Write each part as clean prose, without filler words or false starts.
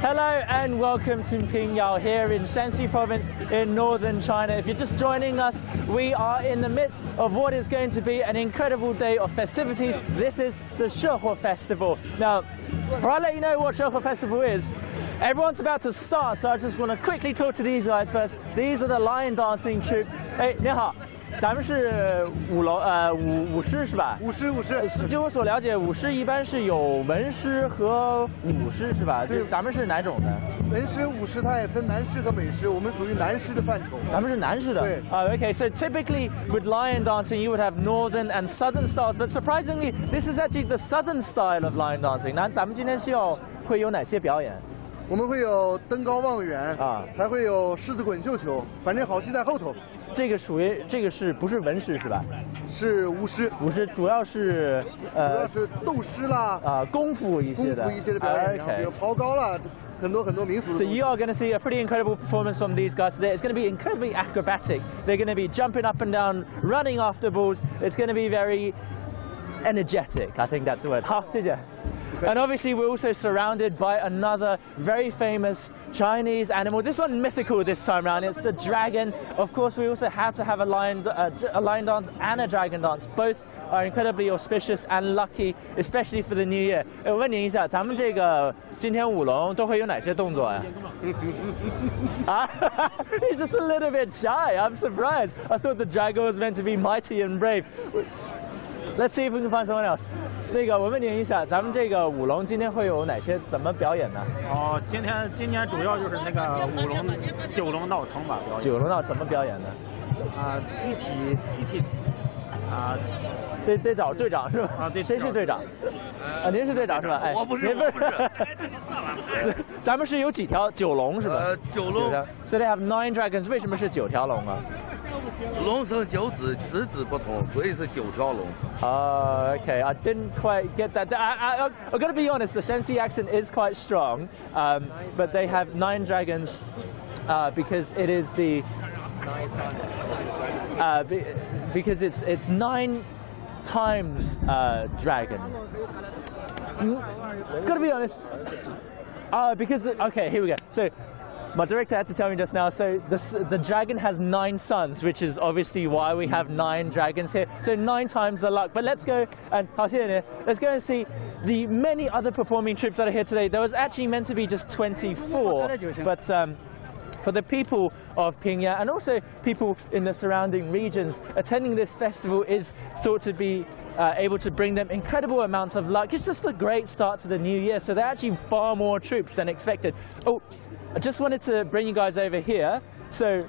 Hello and welcome to Pingyao here in Shanxi province in northern China. If you're just joining us, we are in the midst of what is going to be an incredible day of festivities. This is the Shehuo Festival. Now, before I let you know what Shehuo Festival is, everyone's about to start, so I just want to quickly talk to these guys first. These are the lion dancing troupe. Hey, 你好。 咱们是舞狮是吧？舞狮。据我所了解，舞狮一般是有文狮和武狮是吧？对，咱们是哪种的？文狮、武狮它也分南狮和北狮，我们属于南狮的范畴。咱们是南狮的。对。Okay, so typically with lion dancing, you would have northern and southern styles, but surprisingly, this is actually the southern style of lion dancing. 那咱们今天会有哪些表演？ 我们会有登高望远啊，还会有狮子滚绣球，反正好戏在后头。这个不是文狮是吧？是武狮。武狮主要是斗狮啦，功夫一些的表演，然后比如刨高啦。 很多民俗。 So you are going to see a pretty incredible performance from these guys today. It's going to be incredibly acrobatic. They're going to be jumping up and down, running after balls. It's going to be very energetic. I think that's the word. 好，谢谢。 And obviously we're also surrounded by another very famous Chinese animal. This one mythical this time around. It's the dragon. Of course, we also have to have a lion dance and a dragon dance. Both are incredibly auspicious and lucky, especially for the New Year. 我问您一下，咱们这个今天舞龙都会有哪些动作呀？He's just a little bit shy. I'm surprised. I thought the dragon was meant to be mighty and brave. Let's see if we can find someone else. 那个，我问您一下，咱们这个舞龙今天会有哪些怎么表演呢？哦，今年主要就是那个舞龙九龙闹城吧表演。九龙闹怎么表演呢？具体得找队长是吧？啊，对，谁是队长？您是队长是吧？哎，我不是。咱们是有几条九龙是吧九龙。So they have 9 dragons. 为什么是9条龙啊？ 龙生9子，资质不同，所以是9条龙。Okay, I didn't quite get that. I'm gonna be honest, the Shanxi accent is quite strong, but they have 9 dragons because it is the because it's 9 times dragon. Gotta be honest. Because okay, here we go. So. My director had to tell me just now, so the dragon has 9 sons, which is obviously why we have 9 dragons here. So 9 times the luck. But let's go and let's go and see the many other performing troupes that are here today. There was actually meant to be just 24, but for the people of Pingyao and also people in the surrounding regions, attending this festival is thought to be able to bring them incredible amounts of luck. It's just a great start to the new year, so there are actually far more troupes than expected. Oh. I just wanted to bring you guys over here. So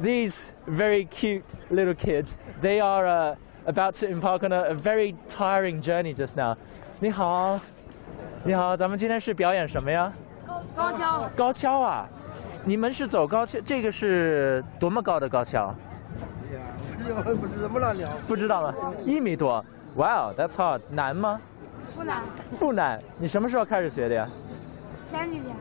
these very cute little kids, they are about to embark on a very tiring journey just now. 你好，你好，咱们今天是表演什么呀？高跷。高跷啊！你们是走高跷，这个是多么高的高跷？不知道吗？1米多。Wow, that's hard. 难吗？不难。不难。你什么时候开始学的呀？前几天。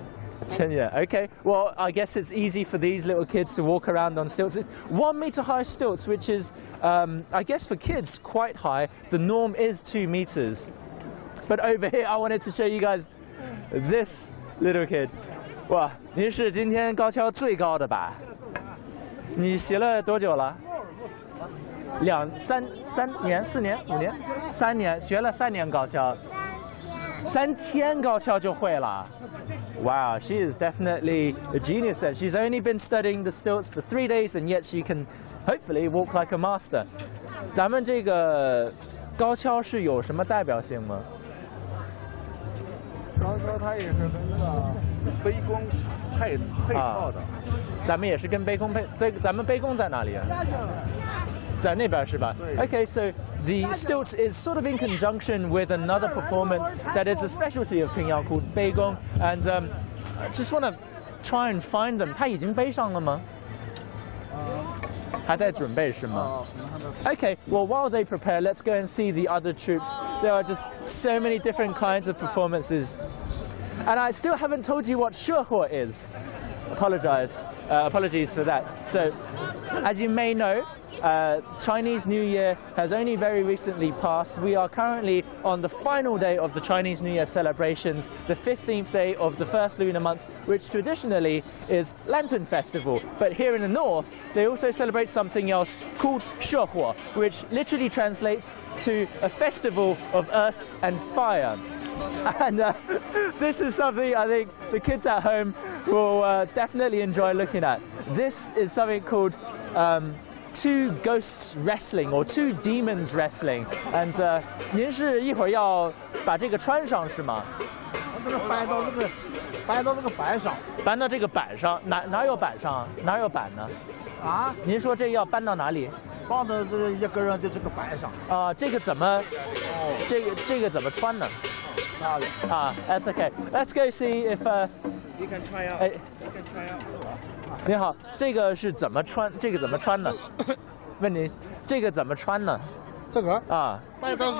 Okay, well, I guess it's easy for these little kids to walk around on stilts. It's 1 meter high stilts, which is, I guess for kids, quite high. The norm is 2 meters. But over here, I wanted to show you guys this little kid. 哇，您是今天高跷最高的吧？你学了多久了？3年、4年、5年、3年，学了3年高跷。3天高跷就会了。 Wow, she is definitely a genius then. She's only been studying the stilts for 3 days and yet she can hopefully walk like a master. 咱们这个高跷是有什么代表性吗？高跷它也是跟那个杯弓配套的。咱们也是跟杯弓配，咱们杯弓在哪里啊？在那边是吧？ Okay, so the stilts is sort of in conjunction with another performance that is a specialty of Pingyao called 杯弓 and I just want to try and find them. 他已经背上了吗？还在准备是吗？ Okay, well while they prepare, let's go and see the other troupes. There are just so many different kinds of performances. And I still haven't told you what Shehuo is. Apologies for that. So, as you may know, Chinese New Year has only very recently passed. We are currently on the final day of the Chinese New Year celebrations, the 15th day of the first lunar month, which traditionally is Lantern Festival. But here in the north, they also celebrate something else called Shehuo, which literally translates to a festival of earth and fire. And this is something I think the kids at home will definitely enjoy looking at. This is something called two ghosts wrestling or two demons wrestling. And 您是一会儿要把这个穿上是吗？这个搬到这个板上。搬到这个板上，哪有板上？哪有板呢？啊？您说这要搬到哪里？放到这一个人的这个板上。啊，这个怎么？这个怎么穿呢？啊 ，That's okay. Let's go see if You can try out. You can try out. 你好，这个是怎么穿？这个怎么穿呢？问您，这个怎么穿呢？这个啊，摆到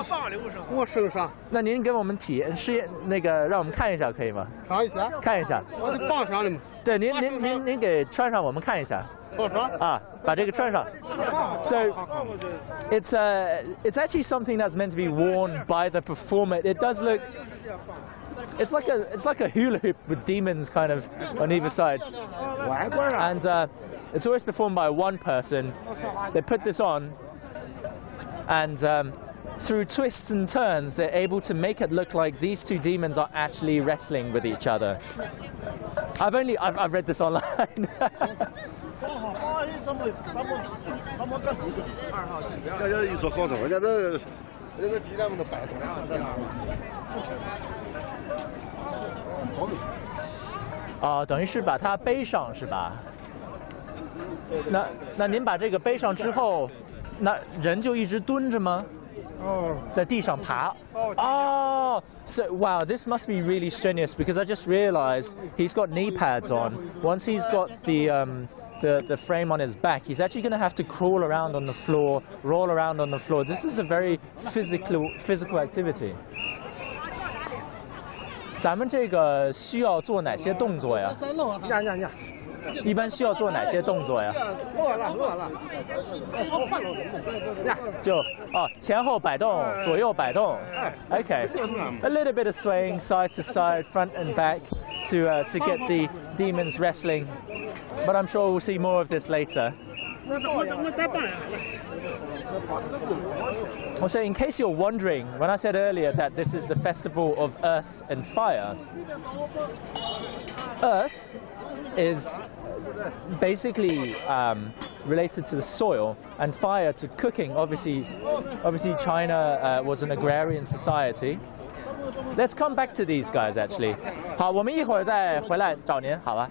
我身上。那您给我们体验试验那个，让我们看一下可以吗？看一下。看一下。我得绑上的嘛。对，您给穿上，我们看一下。穿上。啊，把这个穿上。So it's actually something that's meant to be worn by the performer. It does look. It's like a hula hoop with demons kind of on either side, and it's always performed by one person. They put this on, and through twists and turns, they're able to make it look like these two demons are actually wrestling with each other. I've read this online. 等于是把它背上是吧？那您把这个背上之后，那人就一直蹲着吗？在地上爬。So wow, this must be really strenuous because I just realized he's got knee pads on. Once he's got the frame on his back, he's actually going to have to crawl around on the floor, roll around on the floor. This is a very physical activity. 咱们这个需要做哪些动作呀？一般需要做哪些动作呀？就前后摆动，左右摆动。Okay, a little bit of swaying side to side, front and back, to get the demons wrestling. But I'm sure we'll see more of this later. Also, in case you're wondering, when I said earlier that this is the festival of earth and fire, earth is basically related to the soil, and fire to cooking. Obviously China was an agrarian society. Let's come back to these guys actually. 好，我们一会儿再回来找您，好吧？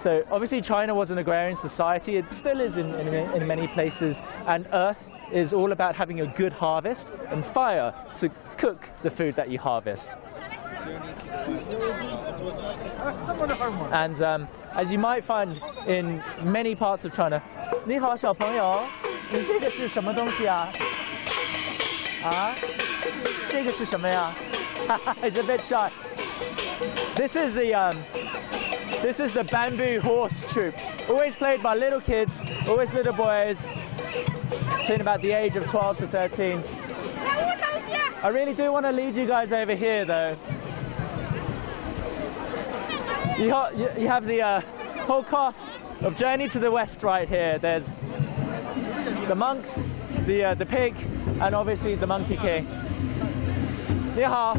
So obviously China was an agrarian society. It still is in many places. And earth is all about having a good harvest, and fire to cook the food that you harvest. And as you might find in many parts of China, 你好，小朋友，你这个是什么东西啊？啊，这个是什么呀？He's a bit shy. This is the bamboo horse troupe, always played by little kids, always little boys, between about the age of 12 to 13. I really do want to lead you guys over here, though. You have the whole cast of Journey to the West right here. There's the monks, the pig, and obviously the Monkey King. 你好，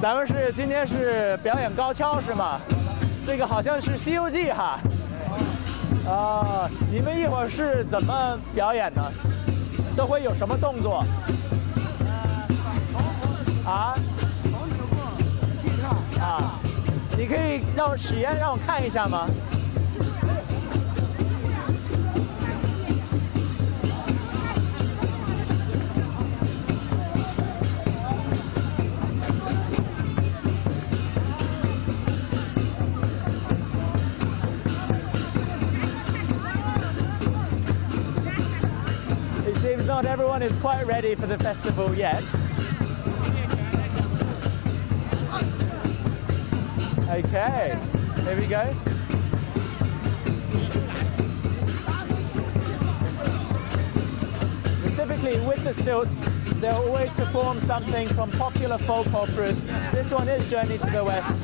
咱们今天是表演高跷是吗？ 这个好像是《西游记》哈，你们一会儿是怎么表演呢？都会有什么动作？你可以实验让我看一下吗？ Seems not everyone is quite ready for the festival yet. Okay, here we go. typically with the stilts, they'll always perform something from popular folk operas. This one is Journey to the West.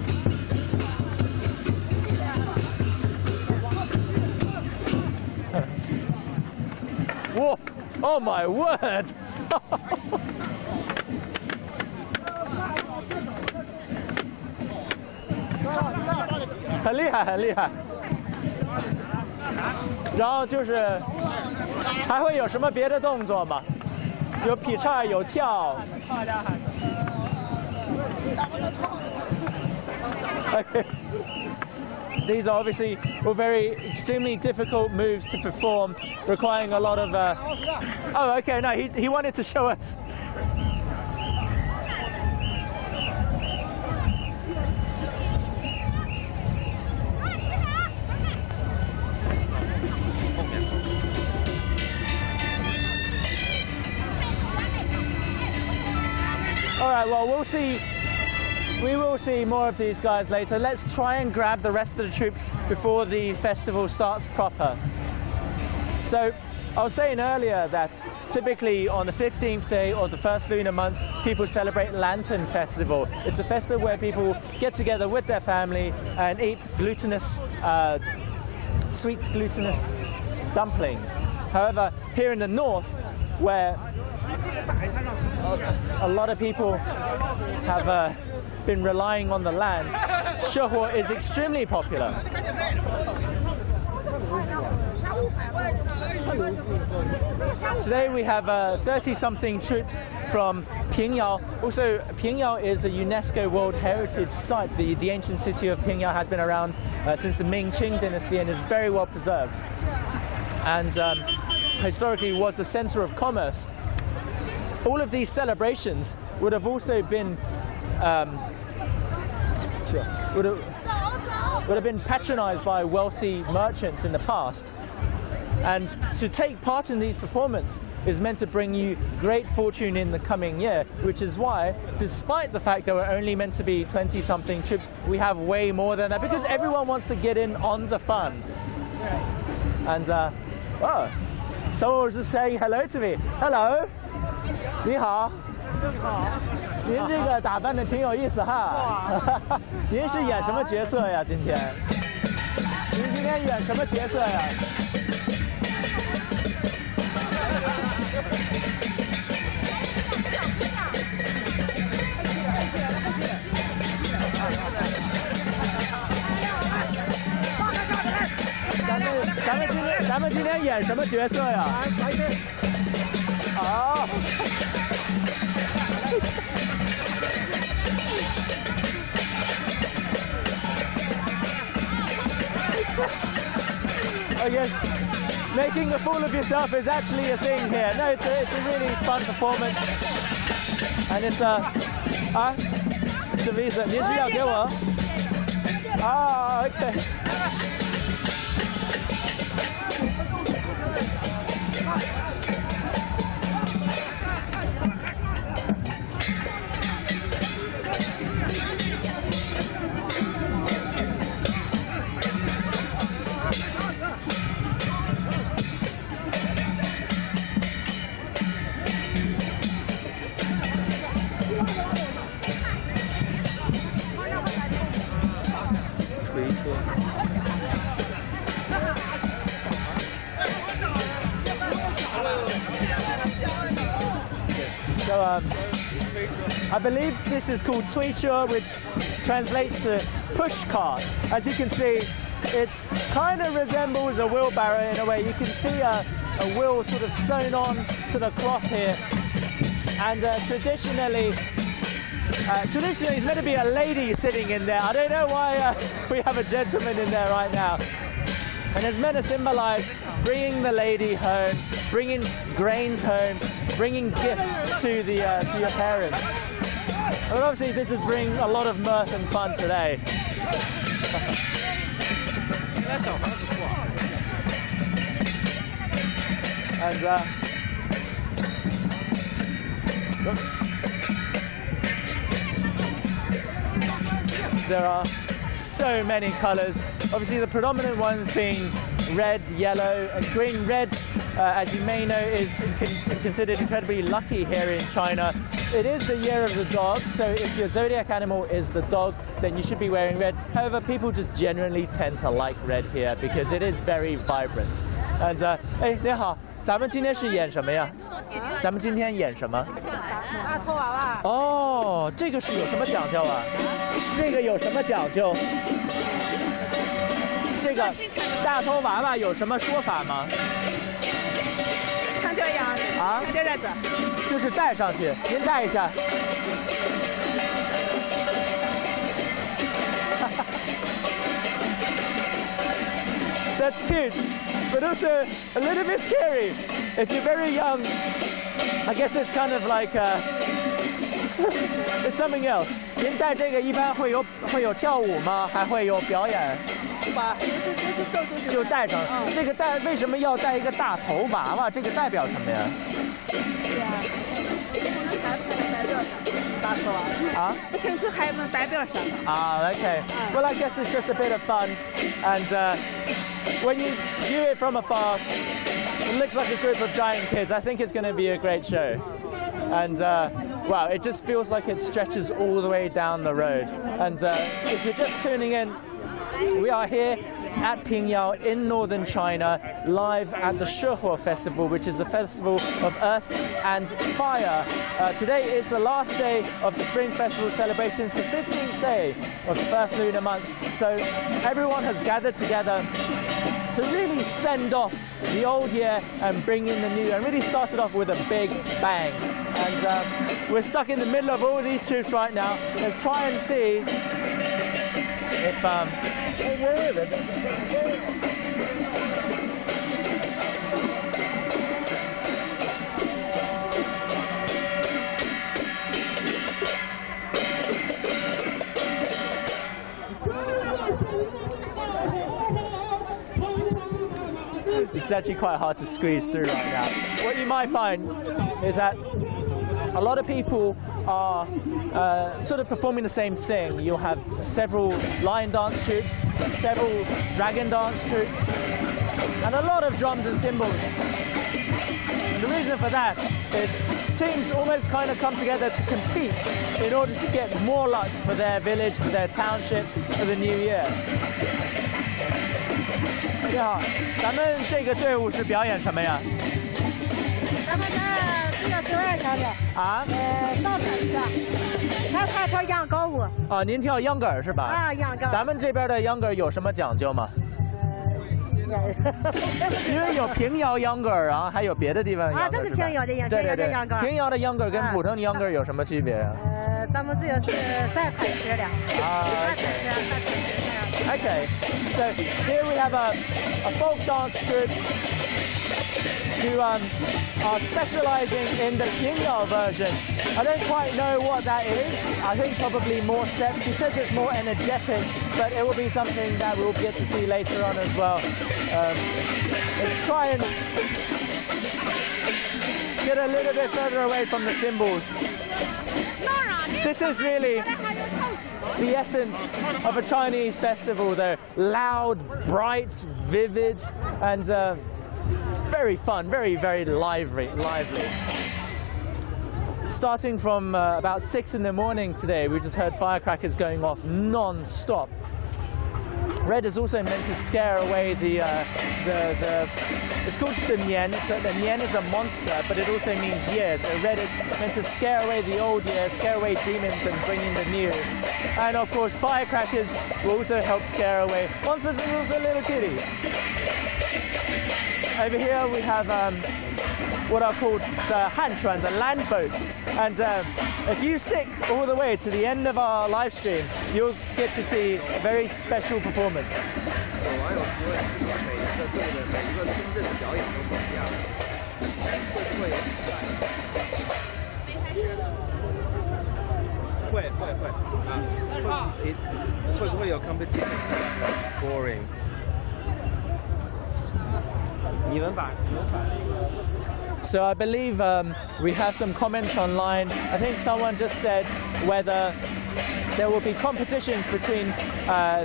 Whoa! Oh my word! 很厉害，很厉害。然后就是还会有什么别的动作吗？有劈叉，有跳。Okay. These are obviously all very extremely difficult moves to perform, requiring a lot of. Oh, okay. No, he wanted to show us. All right. Well, we'll see. We will see more of these guys later. Let's try and grab the rest of the troops before the festival starts proper. So, I was saying earlier that typically on the 15th day of the first lunar month, people celebrate Lantern Festival. It's a festival where people get together with their family and eat glutinous, sweet glutinous dumplings. However, here in the north, where a lot of people have been relying on the land, Shehuo is extremely popular. Today we have 30-something troops from Pingyao. Also, Pingyao is a UNESCO World Heritage Site. The ancient city of Pingyao has been around since the Ming-Qing dynasty and is very well preserved. And historically was the center of commerce. All of these celebrations would have also been would have been patronized by wealthy merchants in the past. And to take part in these performances is meant to bring you great fortune in the coming year, which is why, despite the fact that we're only meant to be 20-something troops, we have way more than that because everyone wants to get in on the fun. And, oh, someone was just saying hello to me. Hello. 你好。您这个打扮的挺有意思哈。您是演什么角色呀？今天？您今天演什么角色呀？咱们今天演什么角色呀？哦。I guess making a fool of yourself is actually a thing here. No, it's a really fun performance, and it's it's a visa. 你是要给我？啊 ，OK。So I believe this is called Tweeture, which translates to push cart. As you can see, it kind of resembles a wheelbarrow in a way. You can see a wheel sort of sewn on to the cloth here. And traditionally, it's meant to be a lady sitting in there. I don't know why we have a gentleman in there right now. And it's meant to symbolize bringing the lady home, bringing grains home, bringing gifts to your parents. But obviously this is bringing a lot of mirth and fun today. And there are so many colors. Obviously, the predominant ones being red, yellow, and green. Red, as you may know, is considered incredibly lucky here in China. It is the year of the dog, so if your zodiac animal is the dog, then you should be wearing red. However, people just generally tend to like red here because it is very vibrant. And 哎，你好，咱们今天是演什么呀？咱们今天演什么？大头娃娃。哦，这个是有什么讲究啊？这个有什么讲究？这个大头娃娃有什么说法吗？强调样啊，强调啥子？就是戴上去，您戴一下。That's cute, but also a little bit scary. If you're very young, I guess it's kind of like it's something else. 您戴这个一般会有跳舞吗？还会有表演？就戴上。这个戴为什么要戴一个大头娃娃？这个代表什么呀？啊？不清楚还能代表什么？啊 ，OK. Well, I guess it's just a bit of fun, and when you view it from afar, it looks like a group of giant kids. I think it's going to be a great show, and wow, it just feels like it stretches all the way down the road. And if you're just tuning in, we are here at Pingyao in northern China, live at the Shehuo festival, which is a festival of earth and fire. Today is the last day of the spring festival celebrations, the 15th day of the first lunar month. So everyone has gathered together to really send off the old year and bring in the new year, and really started off with a big bang. And we're stuck in the middle of all these troops right now. Let's try and see if it's actually quite hard to squeeze through right now. What you might find is that a lot of people are sort of performing the same thing. You'll have several lion dance troops, several dragon dance troops, and a lot of drums and cymbals. And the reason for that is teams almost kind of come together to compete in order to get more luck for their village, for their township, for the new year. 你好，咱们这个队伍是表演什么呀？咱们这个是二条的啊？倒彩的，还还跳秧歌舞。啊，您跳秧歌儿是吧？啊，秧歌。咱们这边的秧歌儿有什么讲究吗？因为有平遥秧歌儿啊，还有别的地方。啊，这是平遥的秧歌。对对对，平遥的秧歌儿跟普通的秧歌儿有什么区别啊？咱们主要是晒太阳的。啊。Okay, so here we have a folk dance troupe who are specialising in the Pingyao version. I don't quite know what that is. I think probably more steps. She says it's more energetic, but it will be something that we'll get to see later on as well. Let's try and get a little bit further away from the cymbals. This is really the essence of a Chinese festival, though. Loud, bright, vivid, and very fun, very, very lively. Starting from about 6 in the morning today, we just heard firecrackers going off non-stop. Red is also meant to scare away the it's called the Nian. So the Nian is a monster, but it also means year. So red is meant to scare away the old year, scare away demons and bring in the new. And of course, firecrackers will also help scare away monsters and also little kitties. Over here we have what are called the Hanshuan, the land boats. And if you stick all the way to the end of our live stream, you'll get to see a very special performance. competition scoring? So I believe we have some comments online. I think someone just said whether there will be competitions between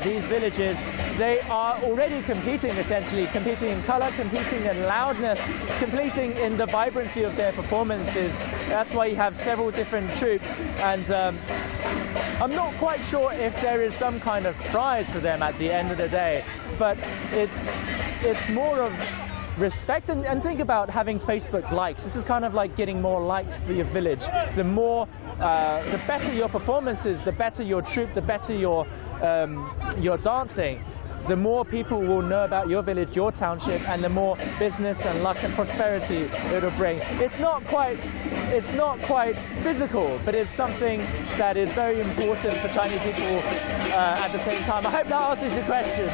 these villages. They are already competing, essentially, competing in color, competing in loudness, competing in the vibrancy of their performances. That's why you have several different troops, and I'm not quite sure if there is some kind of prize for them at the end of the day, but it's more of respect. And think about having Facebook likes. This is kind of like getting more likes for your village. The better your performances, the better your troupe, the better your dancing, the more people will know about your village, your township, and the more business and luck and prosperity it'll bring. It's not quite physical, but it's something that is very important for Chinese people at the same time. I hope that answers your question.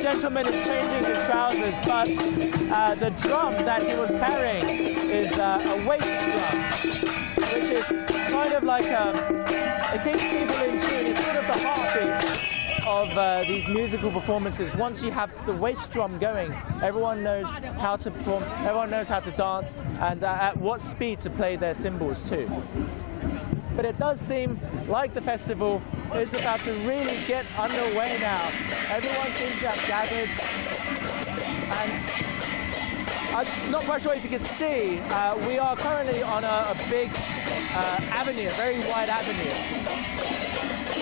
Gentleman is changing his trousers, but the drum that he was carrying is a waist drum, which is kind of like it keeps people in tune. It's sort of the heartbeat of these musical performances. Once you have the waist drum going, everyone knows how to perform, everyone knows how to dance, and at what speed to play their cymbals too. But it does seem like the festival is about to really get underway now. Everyone seems to have gathered, and I'm not quite sure if you can see, we are currently on a big avenue, a very wide avenue.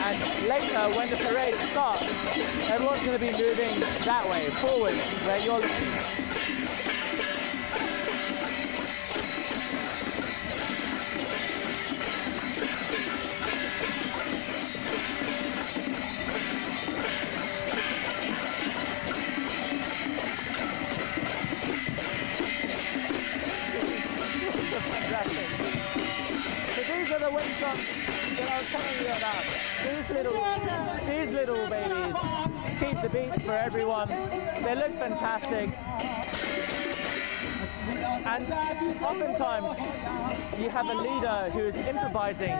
And later, when the parade starts, everyone's going to be moving that way, forward, where you're looking. These little babies keep the beats for everyone. They look fantastic. And oftentimes you have a leader who is improvising.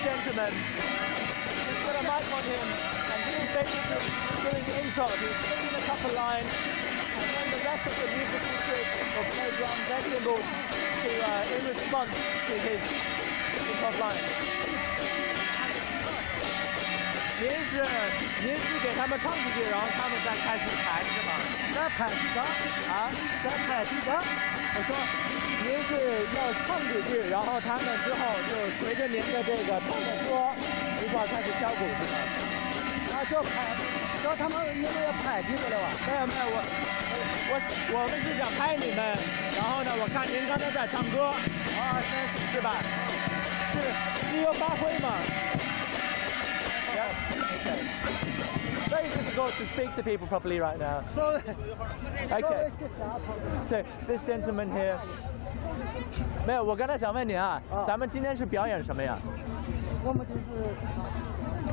Gentleman, he's got a mic on him, and he's basically doing improv. He's singing a couple lines, and then the rest of the musical troupe will play drums and cymbals in response to his improv line. 您是给他们唱几句，然后他们再开始弹是吗？在排几张啊？在排几张？我说。 您是要唱几句，然后他们之后就随着您的这个唱的歌一块开始敲鼓是吗？啊，就拍，叫他们你们要拍几个了吧？没有，我们是想拍你们，然后呢，我看您刚才在唱歌，啊，是吧？是自由发挥嘛？ Very difficult to speak to people properly right now. Okay. So this gentleman here. 没有，我刚才想问您啊，咱们今天是表演什么呀？我们就是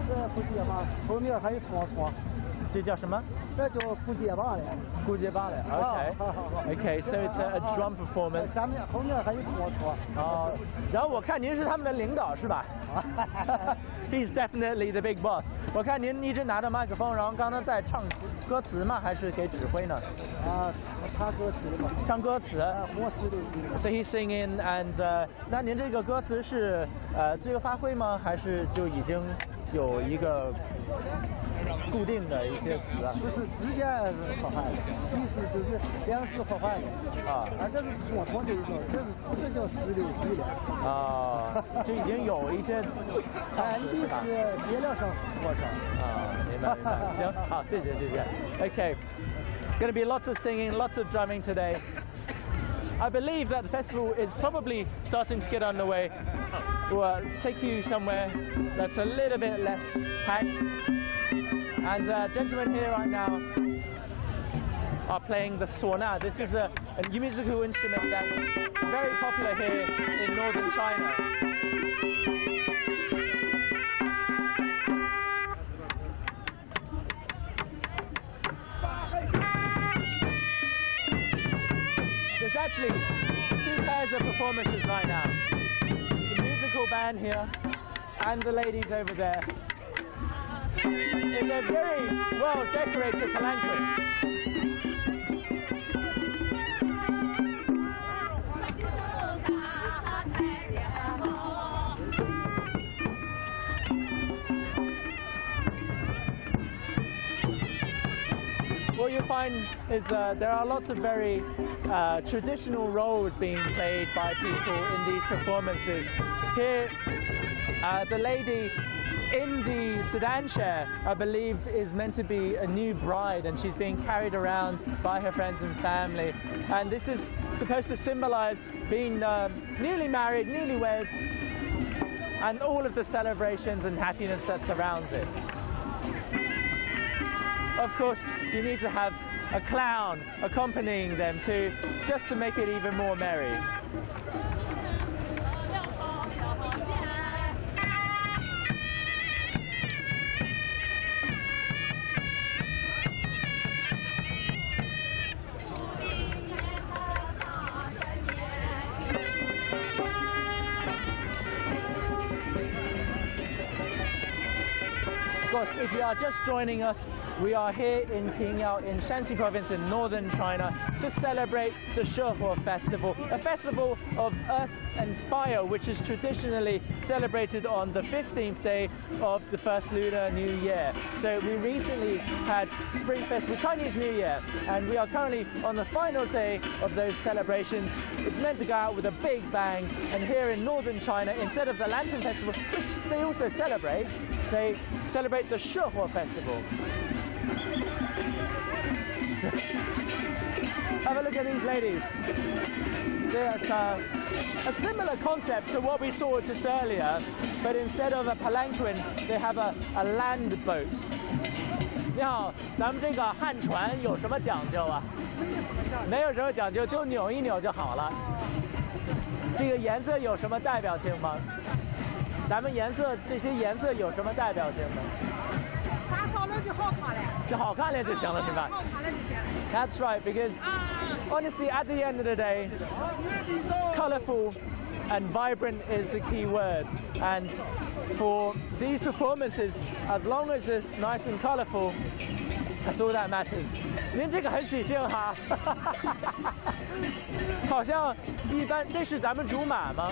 这不结嘛，后面还有闯。这叫什么？这叫不结巴的。不结巴的 ，OK。Okay, so it's a drum performance. 下面后面还有闯。哦，然后我看您是他们的领导是吧？He's definitely the big boss. 我看您一直拿着麦克风，然后刚刚在唱歌词吗？还是给指挥呢？啊，唱歌词的嘛。唱歌词。我是的。So he's singing, and 那您这个歌词是自由发挥吗？还是就已经有一个固定的一些词啊？这是直接火化的，意思就是粮食火化的啊。而这是传统的一种，这叫石榴鸡了啊，就已经有一些产地是别料上火烧啊，明白明白。行，好，谢谢谢谢。Okay, going to be lots of singing, lots of drumming today. I believe that the festival is probably starting to get underway. We'll take you somewhere that's a little bit less packed. And gentlemen here right now are playing the suona. This is a musical instrument that's very popular here in northern China. There's actually two pairs of performances right now. The musical band here and the ladies over there in a very well decorated palanquin. What you'll find is there are lots of very traditional roles being played by people in these performances. Here, the lady in the sedan chair, I believe, is meant to be a new bride, and she's being carried around by her friends and family. And this is supposed to symbolize being newly married, newlywed, and all of the celebrations and happiness that surrounds it. Of course, you need to have a clown accompanying them too, just to make it even more merry. Of course, if you are just joining us, we are here in Pingyao in Shanxi province in northern China to celebrate the Shehuo festival, a festival of earth and fire, which is traditionally celebrated on the 15th day of the first Lunar New Year. So we recently had Spring Festival, Chinese New Year, and we are currently on the final day of those celebrations. It's meant to go out with a big bang, and here in northern China, instead of the Lantern Festival, which they also celebrate, they celebrate the Shehuo festival. Have a look at these ladies. There's a similar concept to what we saw just earlier, but instead of a palanquin, they have a land boat. 你好，咱们这个旱船有什么讲究啊？没有什么讲究，就扭一扭就好了。这个颜色有什么代表性吗？咱们这些颜色有什么代表性吗？它烧了就好看了。就好看了就行了，是吧？好看了就行。That's right, because honestly, at the end of the day, colourful and vibrant is the key word. And for these performances, as long as it's nice and colourful, that's all that matters. 您这个很喜庆哈，好像一般这是咱们竹马吗？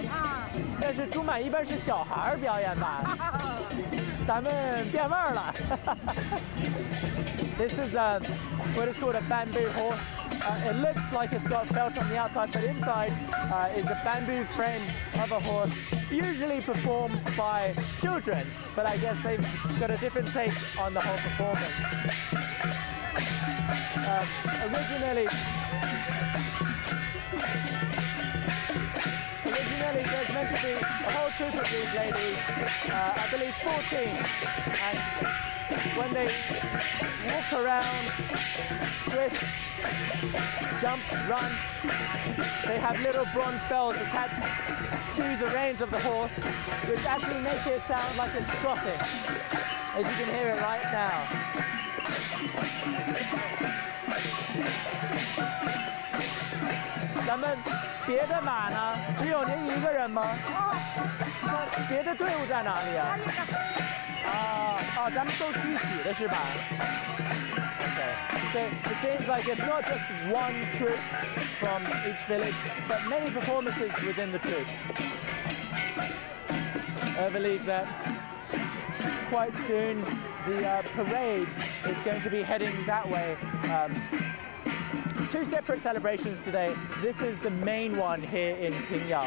但是竹马一般是小孩儿表演吧？咱们变味儿了。This is what is called a bamboo horse. It looks like it's got felt on the outside, but inside is a bamboo frame of a horse, usually performed by children, but I guess they've got a different take on the whole performance. Originally, there's meant to be a whole troupe of these ladies, I believe 14, and when they walk around, twist, jump, run, they have little bronze bells attached to the reins of the horse, which actually make it sound like it's trotting, as you can hear it right now.咱们别的马呢？只有您一个人吗？别的队伍在哪里啊？咱们都是一起的是吧？ Okay. So it seems like it's not just one troupe from each village, but many performances within the troupe. I believe that quite soon the parade is going to be heading that way. Two separate celebrations today. This is the main one here in Pingyao.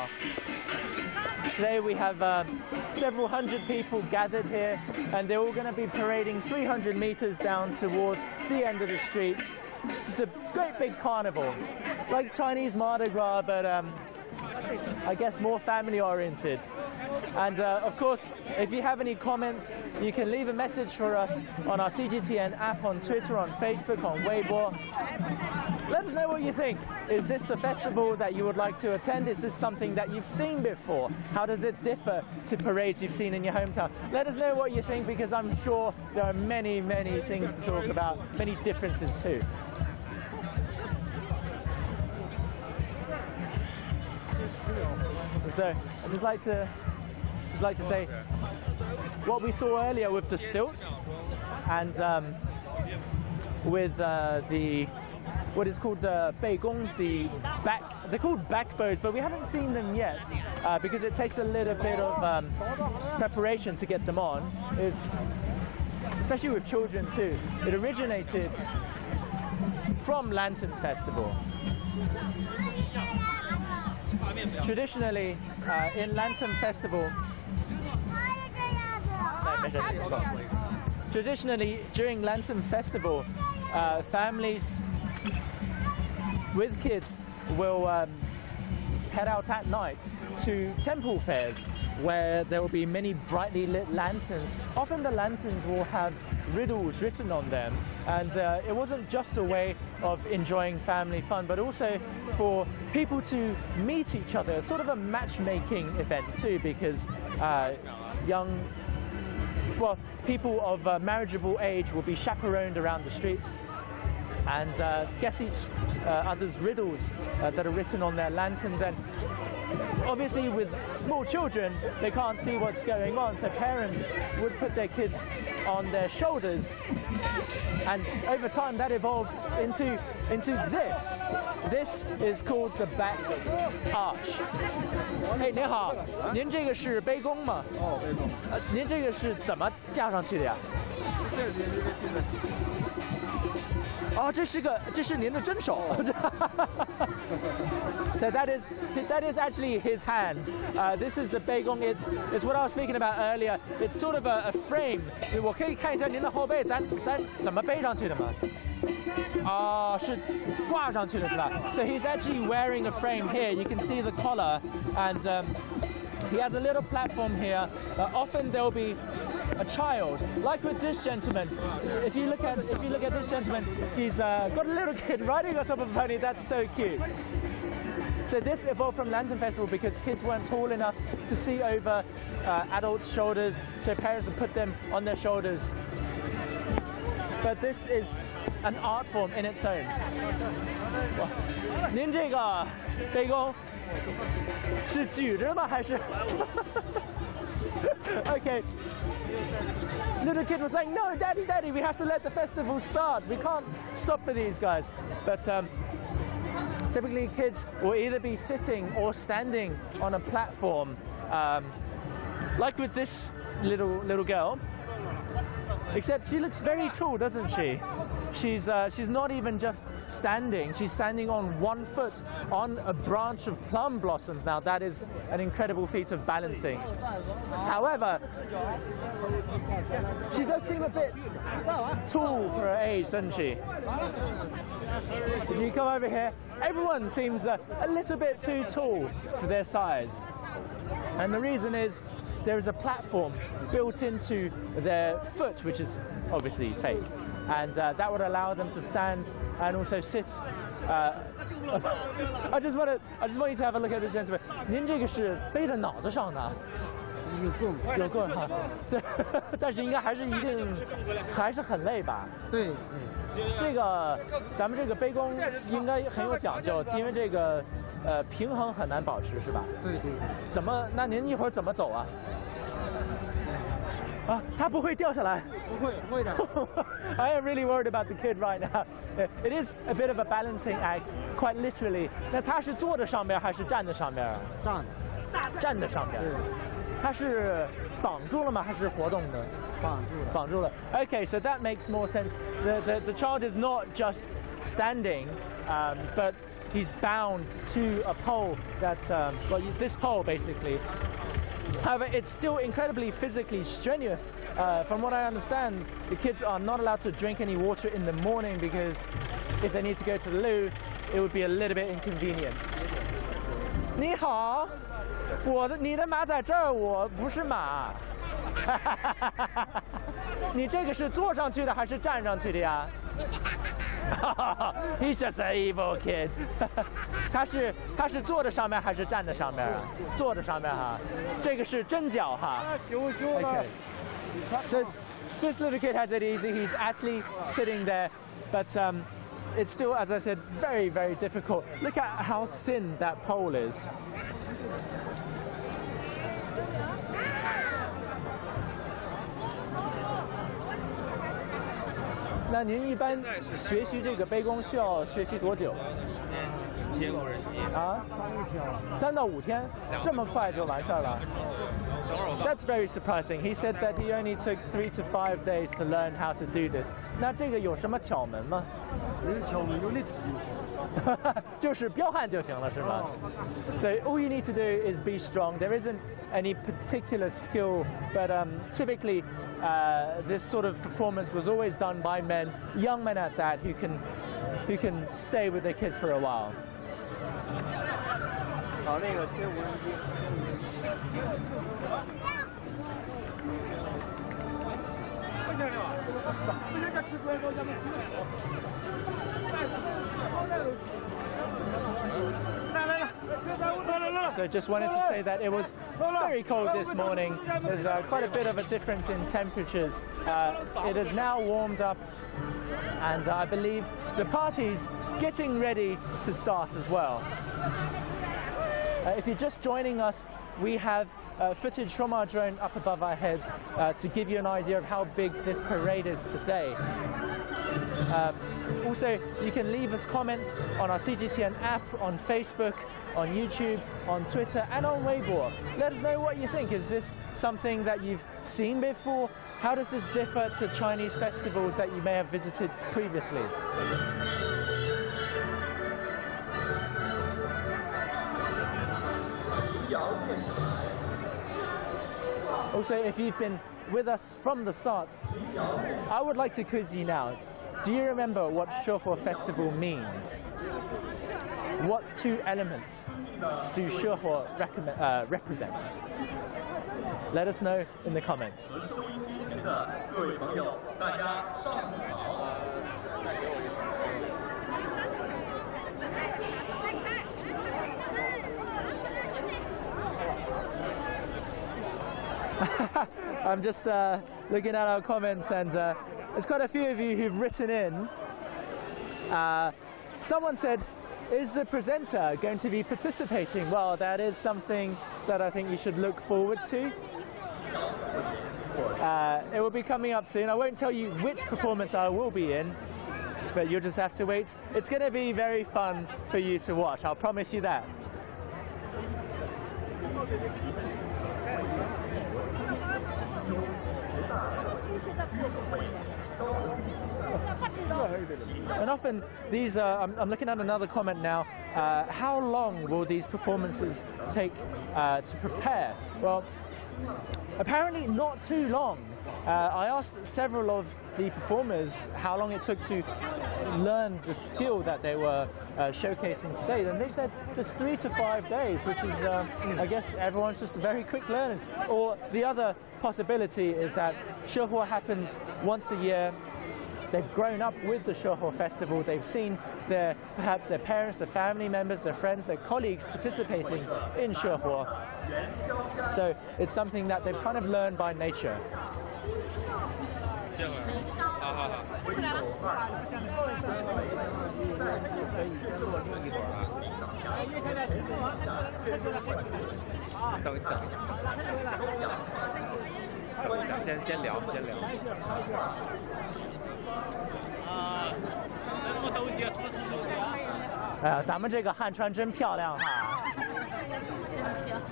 Today we have several hundred people gathered here, and they're all going to be parading 300 meters down towards the end of the street. Just a great big carnival, like Chinese Mardi Gras, but I guess more family oriented. And of course, if you have any comments, you can leave a message for us on our CGTN app, on Twitter, on Facebook, on Weibo. Let us know what you think. Is this a festival that you would like to attend? Is this something that you've seen before? How does it differ to parades you've seen in your hometown? Let us know what you think, because I'm sure there are many, many things to talk about, many differences too. So I'd just like to say what we saw earlier with the stilts and with the what is called the beigong, they're called backbows, but we haven't seen them yet because it takes a little bit of preparation to get them on, especially with children too. It originated from Lantern Festival. Traditionally, in Lantern Festival, during Lantern Festival, families with kids will head out at night to temple fairs where there will be many brightly lit lanterns. Often the lanterns will have riddles written on them, and it wasn't just a way of enjoying family fun, but also for people to meet each other, sort of a matchmaking event too, because people of marriageable age will be chaperoned around the streets and guess each other's riddles that are written on their lanterns. And obviously with small children, they can't see what's going on, so parents would put their kids on their shoulders, and over time that evolved into this. This is called the back arch. 哎，您好，您这个是杯弓吗？哦，杯弓。您这个是怎么架上去的呀？这里这个是。哦，这是您的真手。So that is actually his hand. This is the beigong. It's what I was speaking about earlier. It's sort of a frame. 我可以看一下您的后背，咱怎么背上去的吗？是挂上去的是吧？ So he's actually wearing a frame here. You can see the collar, and he has a little platform here. Often there'll be a child, like with this gentleman. If you look at this gentleman, he's got a little kid riding on top of a pony. That's so cute. So this evolved from Lantern Festival because kids weren't tall enough to see over adults' shoulders, so parents would put them on their shoulders. But this is an art form in its own. 您这个杯弓是举着吗？还是？Okay. Little kid was like, "No, Daddy, Daddy, we have to let the festival start. We can't stop for these guys." But typically, kids will either be sitting or standing on a platform, like with this little girl. Except she looks very tall, doesn't she? She's not even just standing. She's standing on one foot on a branch of plum blossoms. Now that is an incredible feat of balancing. However, she does seem a bit tall for her age, doesn't she? If you come over here, everyone seems a little bit too tall for their size. And the reason is there is a platform built into their foot, which is obviously fake. And that would allow them to stand and also sit. I just want you to have a look at this gentleman. 您这个是背在脑子上的？有棍哈，对，但是应该还是很累吧？对。这个咱们这个杯弓应该很有讲究，因为这个平衡很难保持，是吧？对对。那您一会儿怎么走啊？他不会掉下来。不会的。I am really worried about the kid right now. It is a bit of a balancing act, quite literally. 那他是坐在上面还是站在上面？站在上面。他是绑住了吗？还是活动的？绑住了。Okay, so that makes more sense. The child is not just standing, but he's bound to a pole that, well, this pole basically. However, it's still incredibly physically strenuous. From what I understand, the kids are not allowed to drink any water in the morning because if they need to go to the loo, it would be a little bit inconvenient. 你好，你的马在这儿，我不是马。你这个是坐上去的还是站上去的呀？He's just an evil kid 他是坐在上面还是站在上面啊？坐在上面哈，这个是真脚哈。Okay. So this little kid has it easy. He's actually sitting there, but it's still, as I said, very, very difficult. Look at how thin that pole is. 那您一般学习这个杯弓需要学习多久？结果人机啊，3到5天，这么快就完事儿了。That's very surprising. He said that he only took 3 to 5 days to learn how to do this. 那这个有什么巧门吗？有巧门，有力气就行。就是彪悍就行了，是吗？So all you need to do is be strong. There isn't any particular skill, but typically this sort of performance was always done by men, young men at that, who can stay with their kids for a while. 搞那个切无人机，So just wanted to say that it was very cold this morning. There's quite a bit of a difference in temperatures. It has now warmed up, and I believe the party's getting ready to start as well. If you're just joining us, we have footage from our drone up above our heads to give you an idea of how big this parade is today. Also, you can leave us comments on our CGTN app, on Facebook, on YouTube, on Twitter, and on Weibo. Let us know what you think. Is this something that you've seen before? How does this differ to Chinese festivals that you may have visited previously? Also, if you've been with us from the start, I would like to quiz you now. Do you remember what Shehuo Festival means? What 2 elements do Shehuo represent? Let us know in the comments. I'm just looking at our comments, and there's quite a few of you who've written in. Someone said, is the presenter going to be participating? Well, that is something that I think you should look forward to. It will be coming up soon. I won't tell you which performance I will be in, but you'll just have to wait. It's going to be very fun for you to watch, I'll promise you that. And often these I'm looking at another comment now. How long will these performances take to prepare? Well, apparently not too long. I asked several of the performers how long it took to learn the skill that they were showcasing today, and they said just 3 to 5 days, which is, I guess, everyone's just very quick learners. Or the other possibility is that Shehuo happens once a year. They've grown up with the Shehuo festival. They've seen perhaps their parents, their family members, their friends, their colleagues participating in Shehuo. So it's something that they've kind of learned by nature. Ah, 咱们这个汉川真漂亮哈！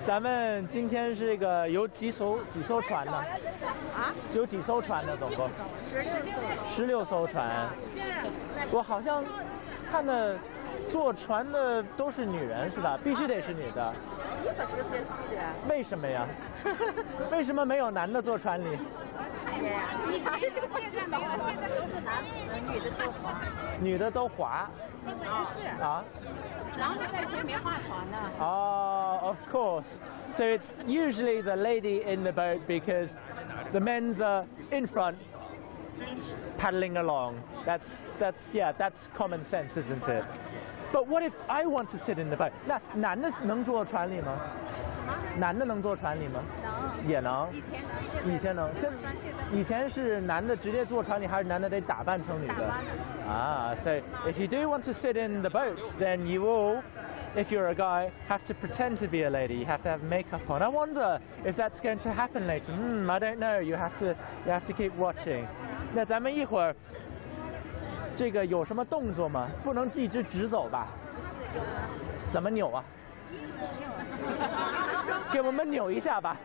咱们今天这个有几艘船呢？啊？有几艘船呢？总共16艘船。我好像看的坐船的都是女人是吧？必须得是女的。你不是必须的。为什么呀？为什么没有男的坐船里？现在没有，现在都是女的都划。女的都划？不是。啊？男的在前面划船呢。Oh, of course. So it's usually the lady in the boat because the men's are in front, paddling along. That's common sense, isn't it? But what if I want to sit in the boat? 那男的能坐船里吗？男的能坐船里吗？能，也能。以前能。以前是男的直接坐船里，还是男的得打扮成女的？啊 ，so if you do want to sit in the boats, then you will, if you're a guy, have to pretend to be a lady. You have to have makeup on. I wonder if that's going to happen later. I don't know. You have to keep watching. 那咱们一会儿这个有什么动作吗？不能一直直走吧？怎么扭啊？给我们扭一下吧。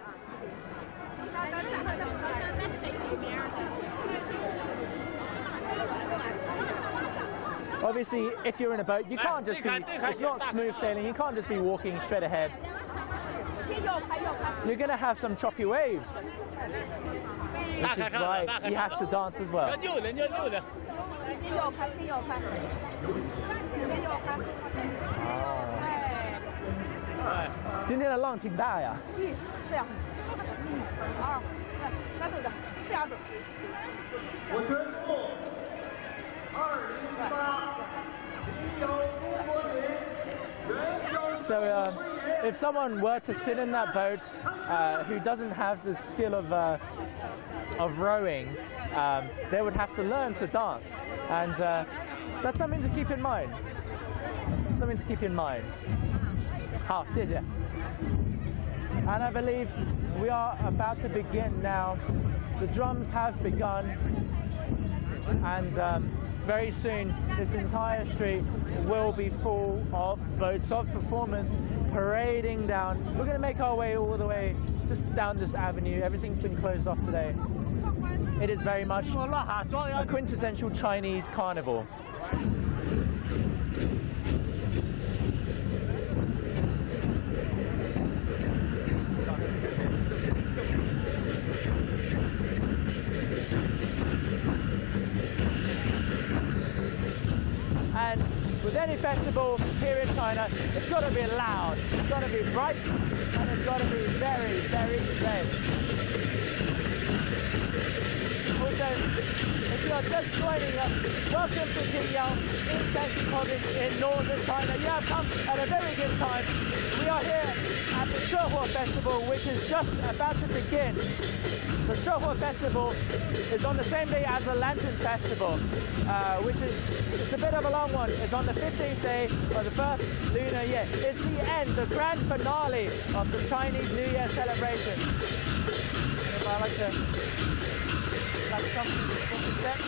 Obviously, if you're in a boat, you can't just be, it's not smooth sailing, you can't just be walking straight ahead. You're going to have some choppy waves, which is why you have to dance as well. 今天的浪挺大呀。这样，1、2、3，对的，这样子。我宣布，2018So if someone were to sit in that boat who doesn't have the skill of rowing, they would have to learn to dance, and that's something to keep in mind. Something to keep in mind. 好，谢谢。And I believe we are about to begin now. The drums have begun, and very soon this entire street will be full of boats of performers parading down. We're going to make our way all the way just down this avenue. Everything's been closed off today. It is very much a quintessential Chinese carnival. And with any festival here in China, it's got to be loud, it's got to be bright, and it's got to be very, very red. Also, if you are just joining us, welcome to Pingyao in Shanxi province in northern China. You have come at a very good time. We are here at the Shehuo festival, which is just about to begin. The Shehuo festival is on the same day as the Lantern Festival, which is, it's a bit of a long one. It's on the 15th day of the first Lunar Year. It's the end, the grand finale of the Chinese New Year celebrations. If I like to come to step.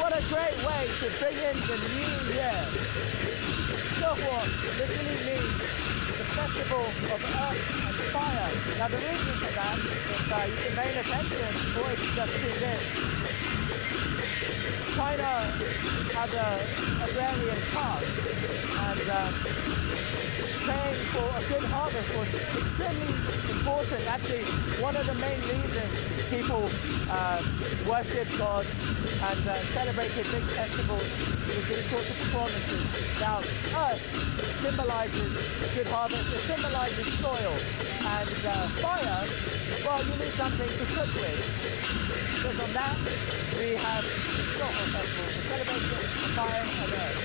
What a great way to bring in the new year. Shehuo literally means the festival of earth and fire. Now the reason for that, if you can pay attention or if you just tuned in, China has an agrarian past, and praying for a good harvest was extremely important. Actually, one of the main reasons people worship gods and celebrated big festivals with these sorts of performances. Now, earth symbolizes good harvest, it symbolizes soil, and fire, well, you need something to cook with. So from that, we have the Shehuo Festival, the celebration of fire and earth.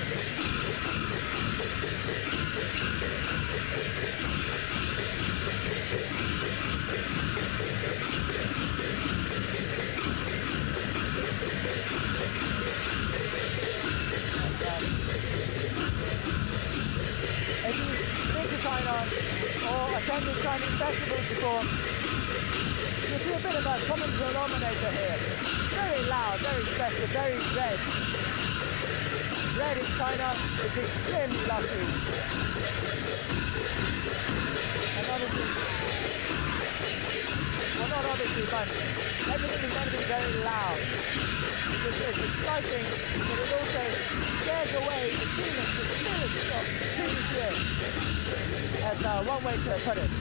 If you've been to China or attended Chinese festivals before, you'll see a bit of a common denominator here. Very loud, very expressive, very red. red in China is extremely lucky. And honestly, well, not obviously, but everything is going to be very loud. Because it's exciting, but it also scares away the demons, the spirits of previous year. That's one way to put it.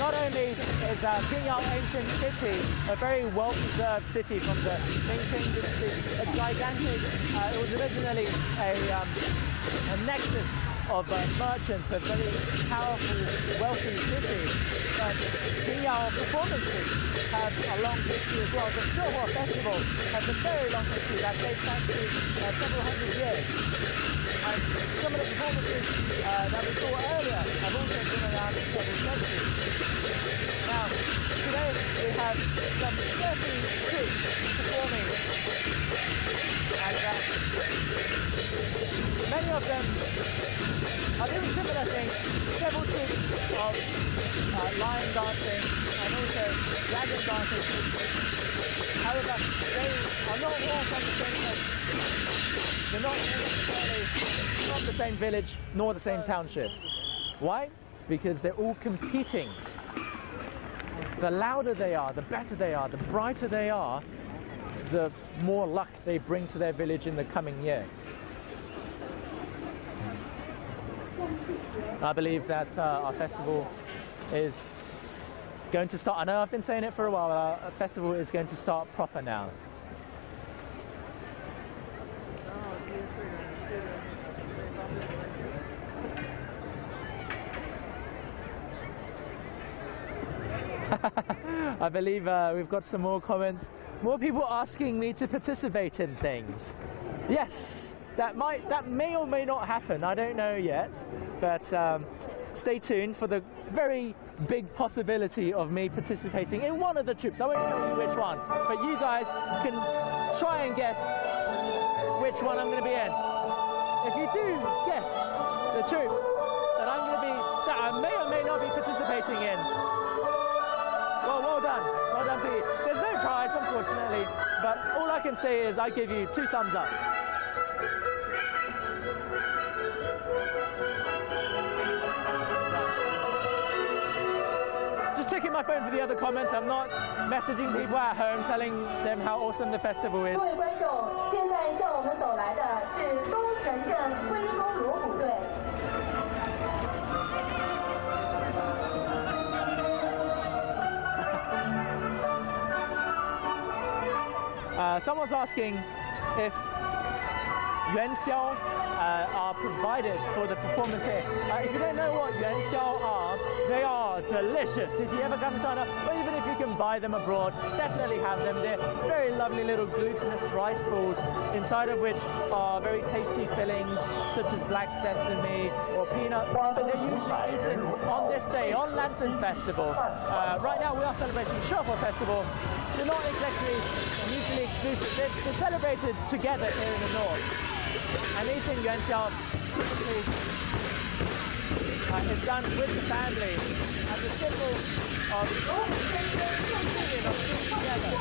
Not only is Pingyao Ancient City a very well-preserved city from the Ming dynasty, a gigantic, it was originally a nexus of merchants, a very powerful, wealthy city. But Pingyao performances have a long history as well. The Shehuo festival has a very long history that dates back to several hundred years. And some of the performances that we saw earlier have also been around for several centuries. Now, today we have some 30 troupes performing, and many of them are doing similar things. Several troupes of lion dancing and also dragon dancing. However, they are not all from the same place. They're not necessarily from the same village nor the same township. Why? Because they're all competing. The louder they are, the better they are, the brighter they are, the more luck they bring to their village in the coming year. I believe that our festival is going to start. I know I've been saying it for a while, but our festival is going to start proper now. I believe we've got some more comments. More people asking me to participate in things. Yes, that may or may not happen. I don't know yet, but stay tuned for the very big possibility of me participating in one of the troupes. I won't tell you which one, but you guys can try and guess which one I'm going to be in. If you do guess the troupe that I may or may not be participating in, well done. Well done for you. There's no prize, unfortunately, but all I can say is I give you 2 thumbs up. Just checking my phone for the other comments. I'm not messaging people at home telling them how awesome the festival is. Someone's asking if yuanxiao are provided for the performance here. If you don't know what yuanxiao are, they are delicious. If you ever come to China, or even if you can buy them abroad, definitely have them. They're very lovely little glutinous rice balls, inside of which are very tasty fillings, such as black sesame or peanut. But they're usually eaten on this day, on Lantern Festival. Right now we are celebrating Shehuo Festival. They're not exactly mutually exclusive. They're celebrated together here in the north. And eating yuanxiao typically is done with the family as a symbol of union, of being together.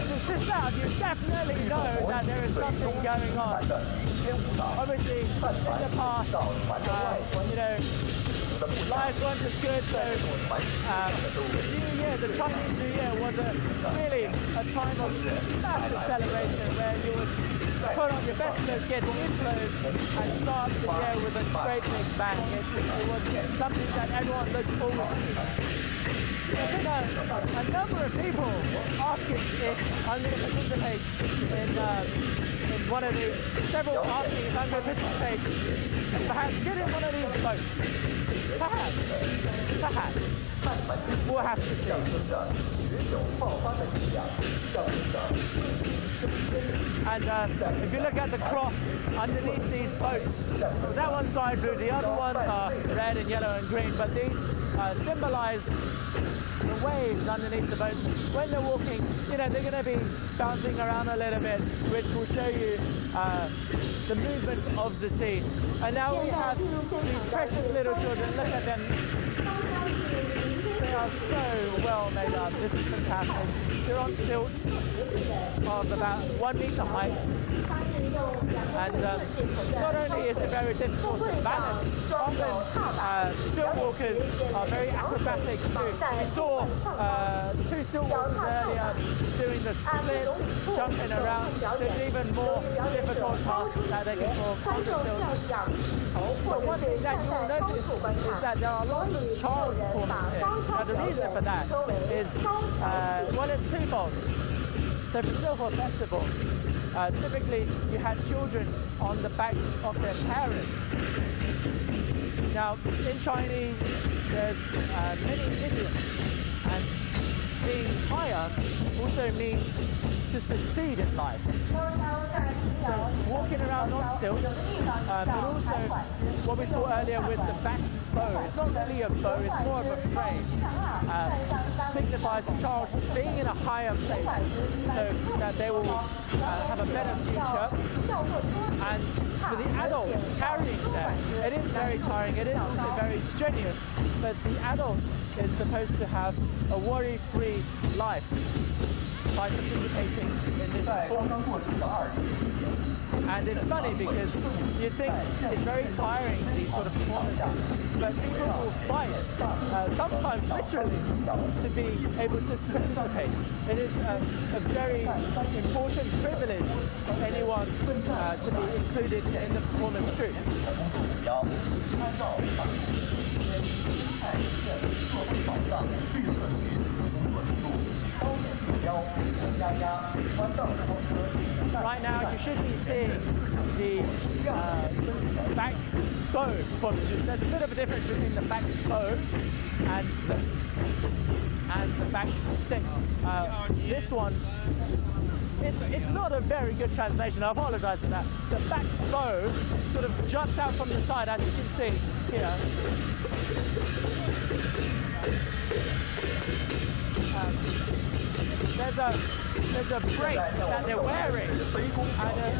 this is just out, you definitely know that there is something going on. Obviously, in the past, you know, lives weren't as good, so the New Year, the Chinese New Year, was really a time of massive celebration where you would put on your best clothes, get new clothes, and start the year with a great big bang. It was something that everyone looked forward to. There's been a number of people asking if I'm going to participate in one of these, several asking if I'm going to participate and perhaps get in one of these boats. Perhaps. We'll have to see. And if you look at the cloth underneath these boats, that one's dyed blue, the other ones are red and yellow and green, but these symbolize the waves underneath the boats. When they're walking, you know, they're going to be bouncing around a little bit, which will show you the movement of the sea. And now we have these precious little children. Look at them. They are so well made up. This is fantastic. They're on stilts of about 1 meter height. And not only is it very difficult to balance, often stilt walkers are very acrobatic too. We saw two stilt walkers earlier doing the splits, jumping around. There's even more difficult tasks that they can perform on the stilts. But one thing that you will notice is that there are lots of child performance here. Now the reason for that is, well, it's twofold. So for Shehuo Festival, typically you had children on the backs of their parents. Now in Chinese there's many idioms, and being higher also means to succeed in life. So walking around on stilts, but also what we saw earlier with the back bow, it's not really a bow, it's more of a frame. Signifies the child being in a higher place so that they will have a better future. And for the adults carrying them, it is very tiring, it is also very strenuous, but the adult is supposed to have a worry-free life by participating in this performance. And it's funny because you'd think it's very tiring, these sort of performances, but people will fight, sometimes literally, to be able to participate. It is a very important privilege for anyone to be included in the performance troupe. Right now you should be seeing the back bow performances. There's a bit of a difference between the back bow and the back stick. This one, it's not a very good translation, I apologize for that. The back bow sort of juts out from the side, as you can see here. There's a brace that they're wearing and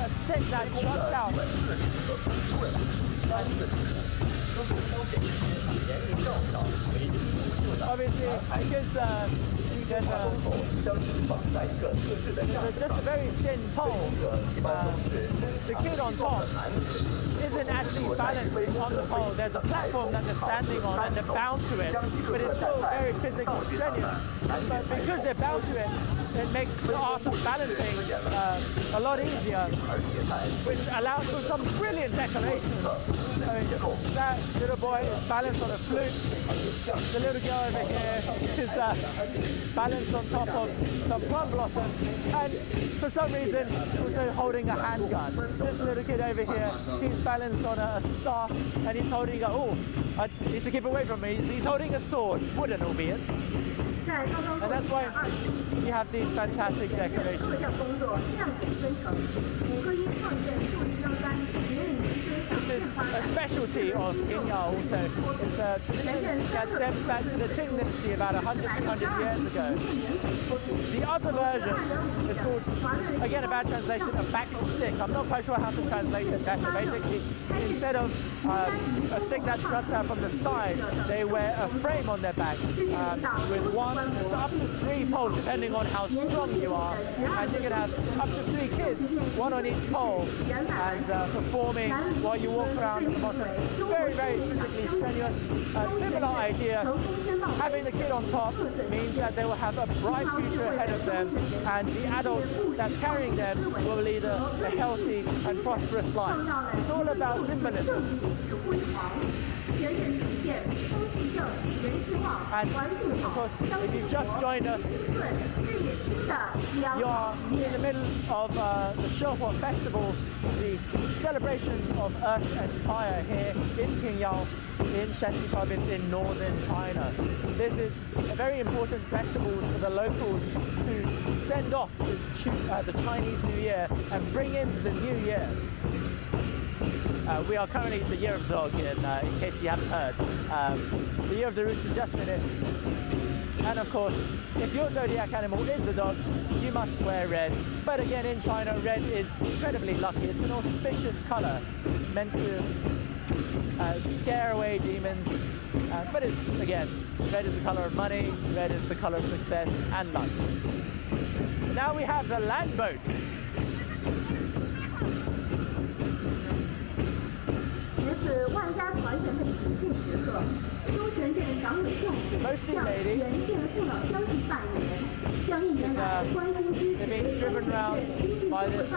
a stick that juts out. Obviously, because there's just a very thin pole, the kid on top isn't actually balanced on the pole. There's a platform that they're standing on and they're bound to it, but it's still very physically strenuous. But because they're bound to it, it makes the art of balancing a lot easier, which allows for some brilliant decorations. I mean, that little boy is balanced on a flute. The little girl over here is balanced on top of some plum blossoms, and for some reason also holding a handgun. This little kid over here, he's balanced on a staff, and he's holding I need to keep away from me, he's holding a sword, wooden albeit. And that's why you have these fantastic decorations. This is a specialty of Pingyao also. It's a tradition that stems back to the Qing dynasty about 100-200 years ago. The other version is called, again a bad translation, a back stick. I'm not quite sure how to translate it better. Basically, instead of a stick that juts out from the side, they wear a frame on their back with one to up to 3 poles, depending on how strong you are. And you can have up to 3 kids, 1 on each pole, and performing while you walk around at the bottom. Very, very physically strenuous. Similar idea. Having the kid on top means that they will have a bright future ahead of them, and the adult that's carrying them will lead a healthy and prosperous life. It's all about symbolism. And of course, if you've just joined us, you're in the middle of the Shehuo festival, the celebration of earth and fire here in Pingyao, in Shanxi province in northern China. This is a very important festival for the locals to send off the Chinese New Year and bring in the new year. We are currently the Year of the Dog, in case you haven't heard. The Year of the Rooster just finished. And of course, if your zodiac animal is the dog, you must wear red. But again, in China, red is incredibly lucky. It's an auspicious color meant to scare away demons. But it's, again, red is the color of money, red is the color of success and luck. Now we have the land boats. Mostly ladies. They're being driven around by this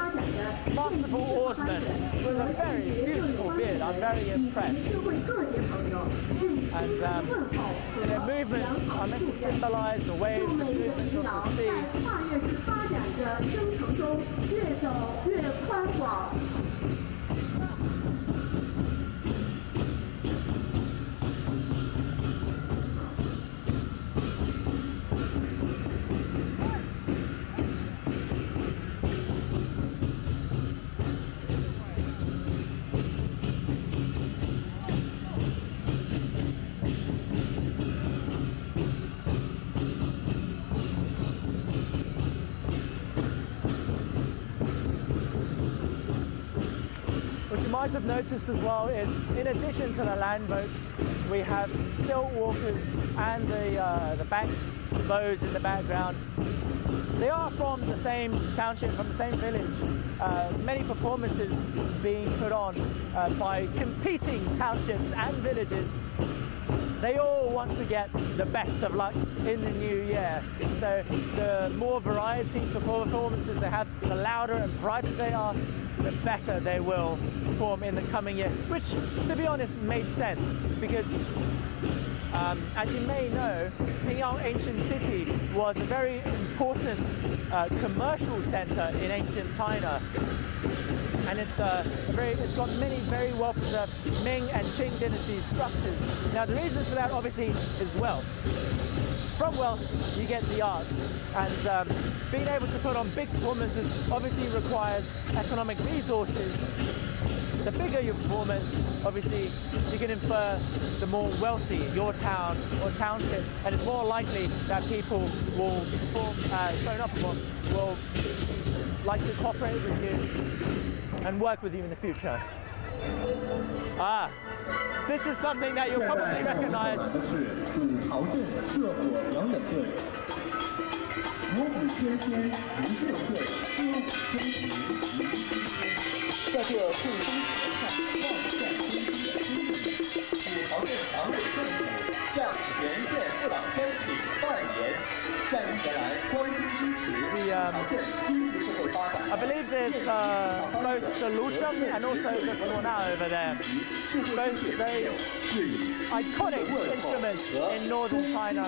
masterful oarsman with a very beautiful beard. I'm very impressed. And their movements are meant to symbolize the waves and movements of the sea. Might have noticed as well is, in addition to the land boats, we have stilt walkers and the back bows in the background. They are from the same township, from the same village. Many performances being put on by competing townships and villages. They all want to get the best of luck in the new year. So the more varieties of performances they have, the louder and brighter they are, the better they will perform in the coming year, which, to be honest, made sense because, as you may know, Pingyao Ancient City was a very important commercial center in ancient China. And it's got many very well-preserved Ming and Qing dynasty structures. Now, the reason for that, obviously, is wealth. From wealth, you get the arts. And being able to put on big performances obviously requires economic resources. The bigger your performance, obviously, you can infer the more wealthy your town or township, and it's more likely that people will will like to cooperate with you and work with you in the future. This is something that you'll probably recognize. I believe there's both the Lusheng and also the Huanao over there. Both very iconic instruments in northern China.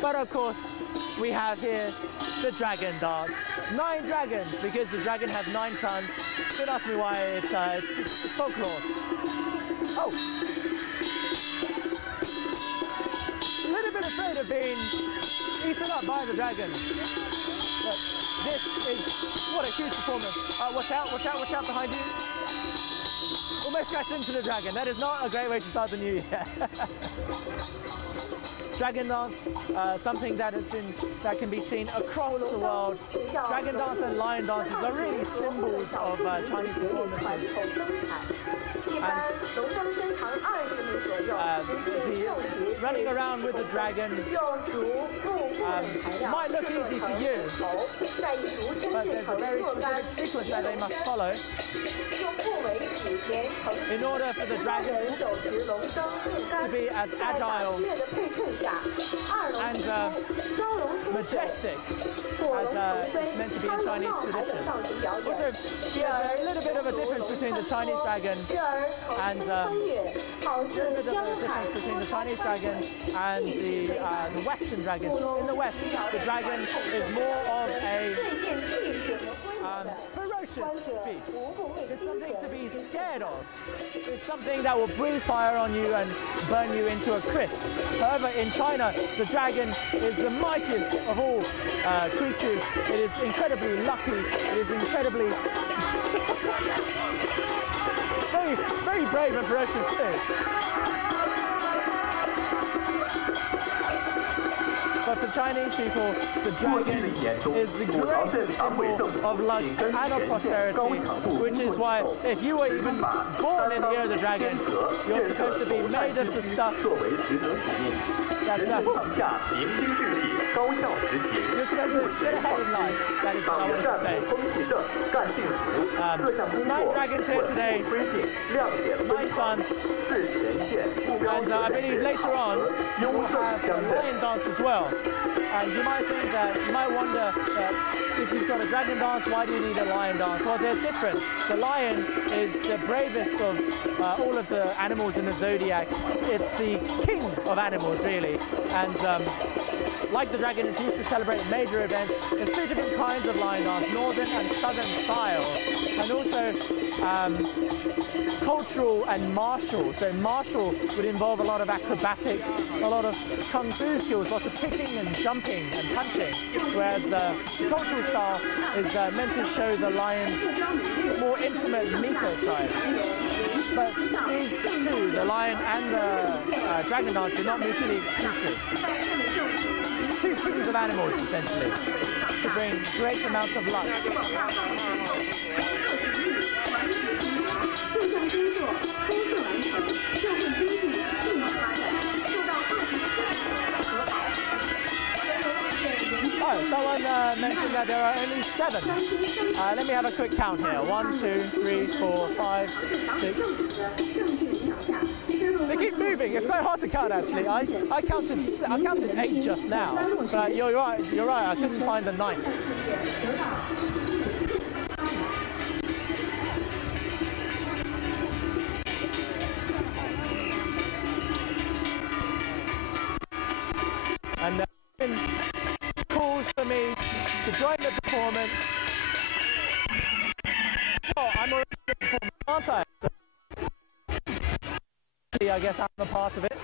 But of course, we have here the dragon dance. 9 dragons, because the dragon has 9 sons. Don't ask me why, it's folklore. Oh! A little bit afraid of being eaten up by the dragon. But this is, what a huge performance. Watch out behind you. Almost crashed into the dragon. That is not a great way to start the new year. Dragon dance, something that can be seen across the world. Dragon dance and lion dances are really symbols of Chinese performances. And running around with the dragon might look easy to you, but there's a very specific sequence that they must follow in order for the dragon to be as agile and majestic as it's meant to be in Chinese tradition. Also, there's a little bit of a difference between the Chinese dragon and the Western dragon. In the West, the dragon is more of a ferocious beast. It's something to be scared of. It's something that will breathe fire on you and burn you into a crisp. However, in China, the dragon is the mightiest of all creatures. It is incredibly lucky. It is incredibly very, very brave and ferocious too. But for Chinese people, the dragon is the greatest symbol of luck and of prosperity, which is why if you were even born in the year of the dragon, you're supposed to be made of the stuff that you're supposed to get ahead in life. That is what I want to say. 9 dragons here today, 9 suns, and I believe later on we'll have a lion dance as well. And you might wonder that if you've got a dragon dance, why do you need a lion dance? Well, they're different. The lion is the bravest of all of the animals in the zodiac. It's the king of animals, really. And like the dragon, it's used to celebrate major events. There's 3 different kinds of lion dance, northern and southern style, and also cultural and martial. So martial would involve a lot of acrobatics, a lot of kung fu skills, lots of kicking and jumping and punching, whereas the cultural style is meant to show the lion's more intimate, meeker side. But these two, the lion and the dragon dance, are not mutually exclusive. 2 kings of animals, essentially, to bring great amounts of luck. Oh, someone mentioned that there are only 7. Let me have a quick count here. 1, 2, 3, 4, 5, 6. They keep moving. It's quite hard to count, actually. I counted 8 just now. But you're right. I couldn't find the 9th. And calls for me to join the performance. Oh, I'm already in the performance, aren't I? So, I guess I'm a part of it.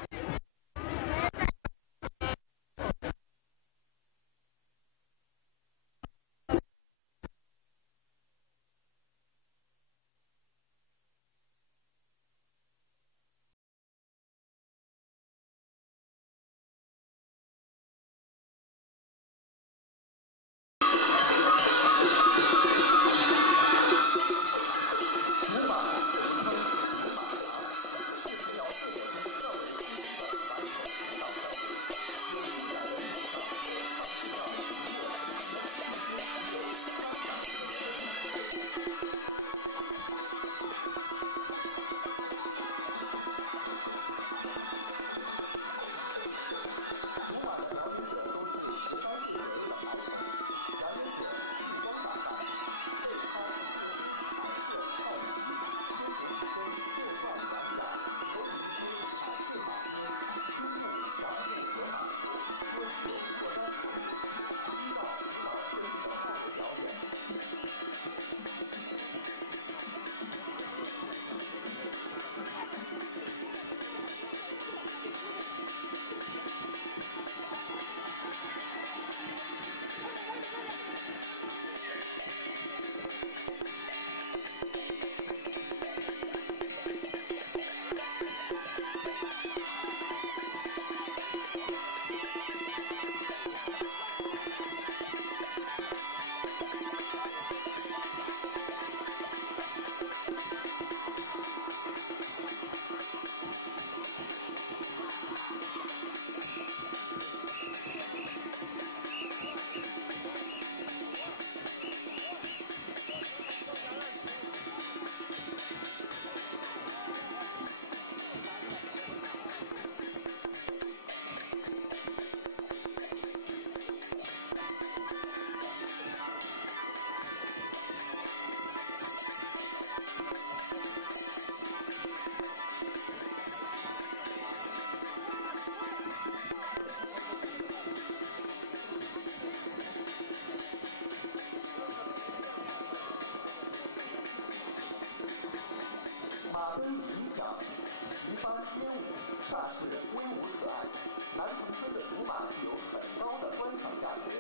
发天舞，煞是威武可爱。南城村的竹马具有很高的观赏价值，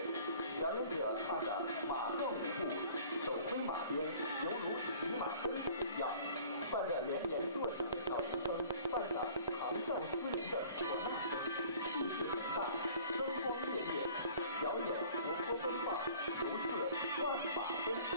表演者踏着马状舞步，手挥马鞭，犹如骑马奔驰一样，伴着连绵作响的小铃声，伴上长啸嘶鸣的唢呐声，气势宏大，灯光烈烈，表演活泼奔放，如似万马奔腾。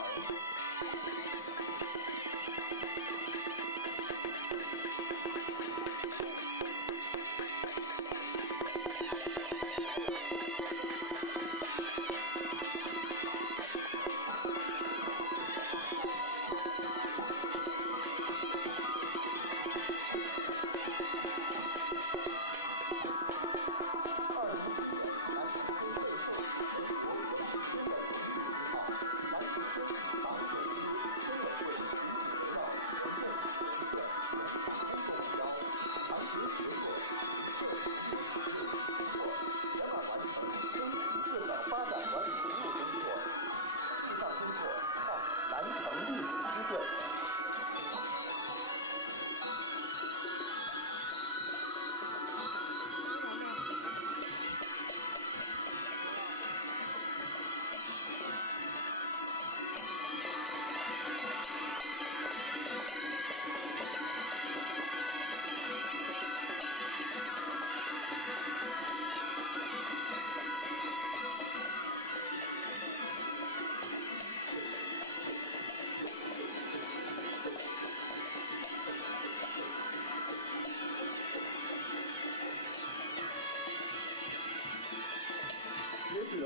截至2017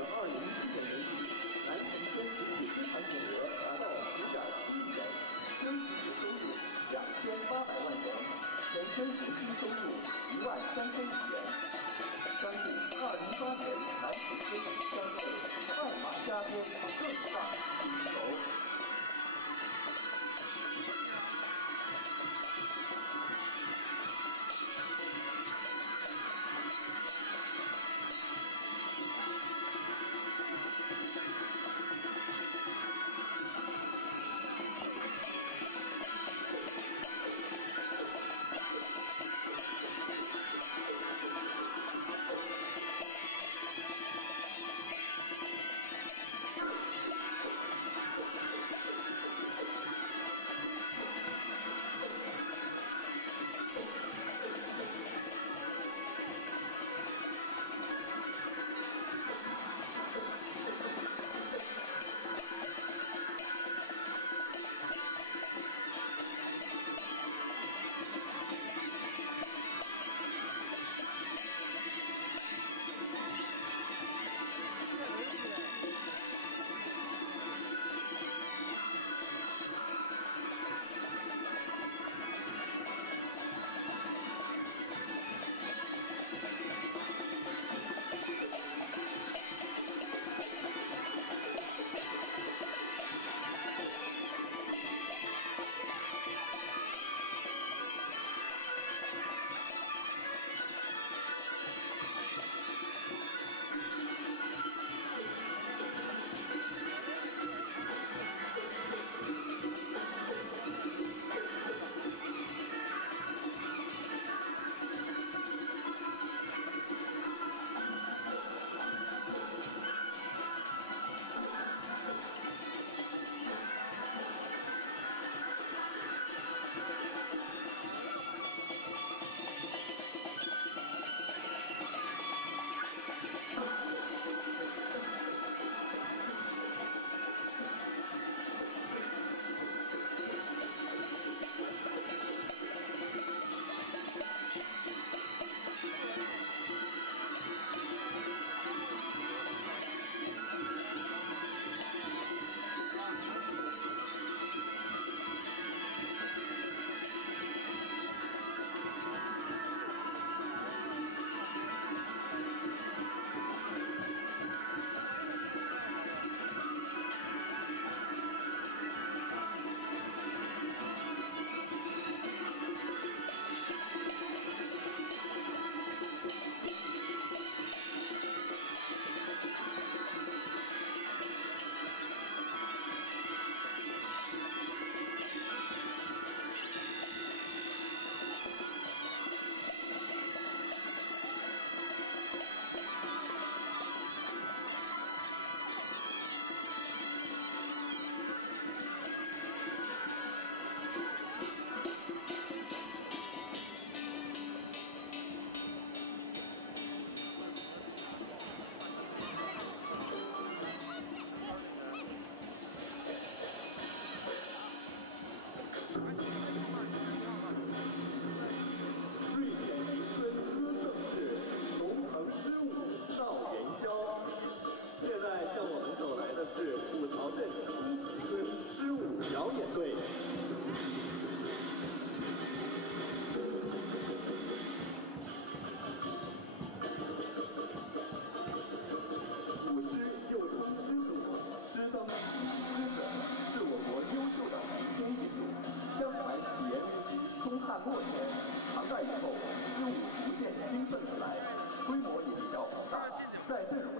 年年底，南城村实际生产总额达到9.7亿元，真实收入2800万元，全村平均收入13000亿元。相信2018年南城村将会快马加鞭，更上一筹。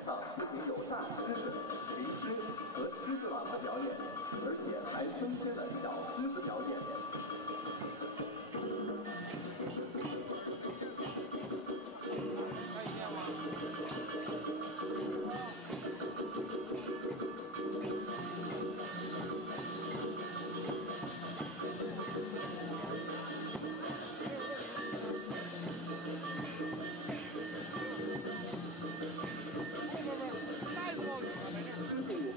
上不仅有大狮子、灵狮和狮子喇嘛表演，而且还增添了小狮子表演。狮子舞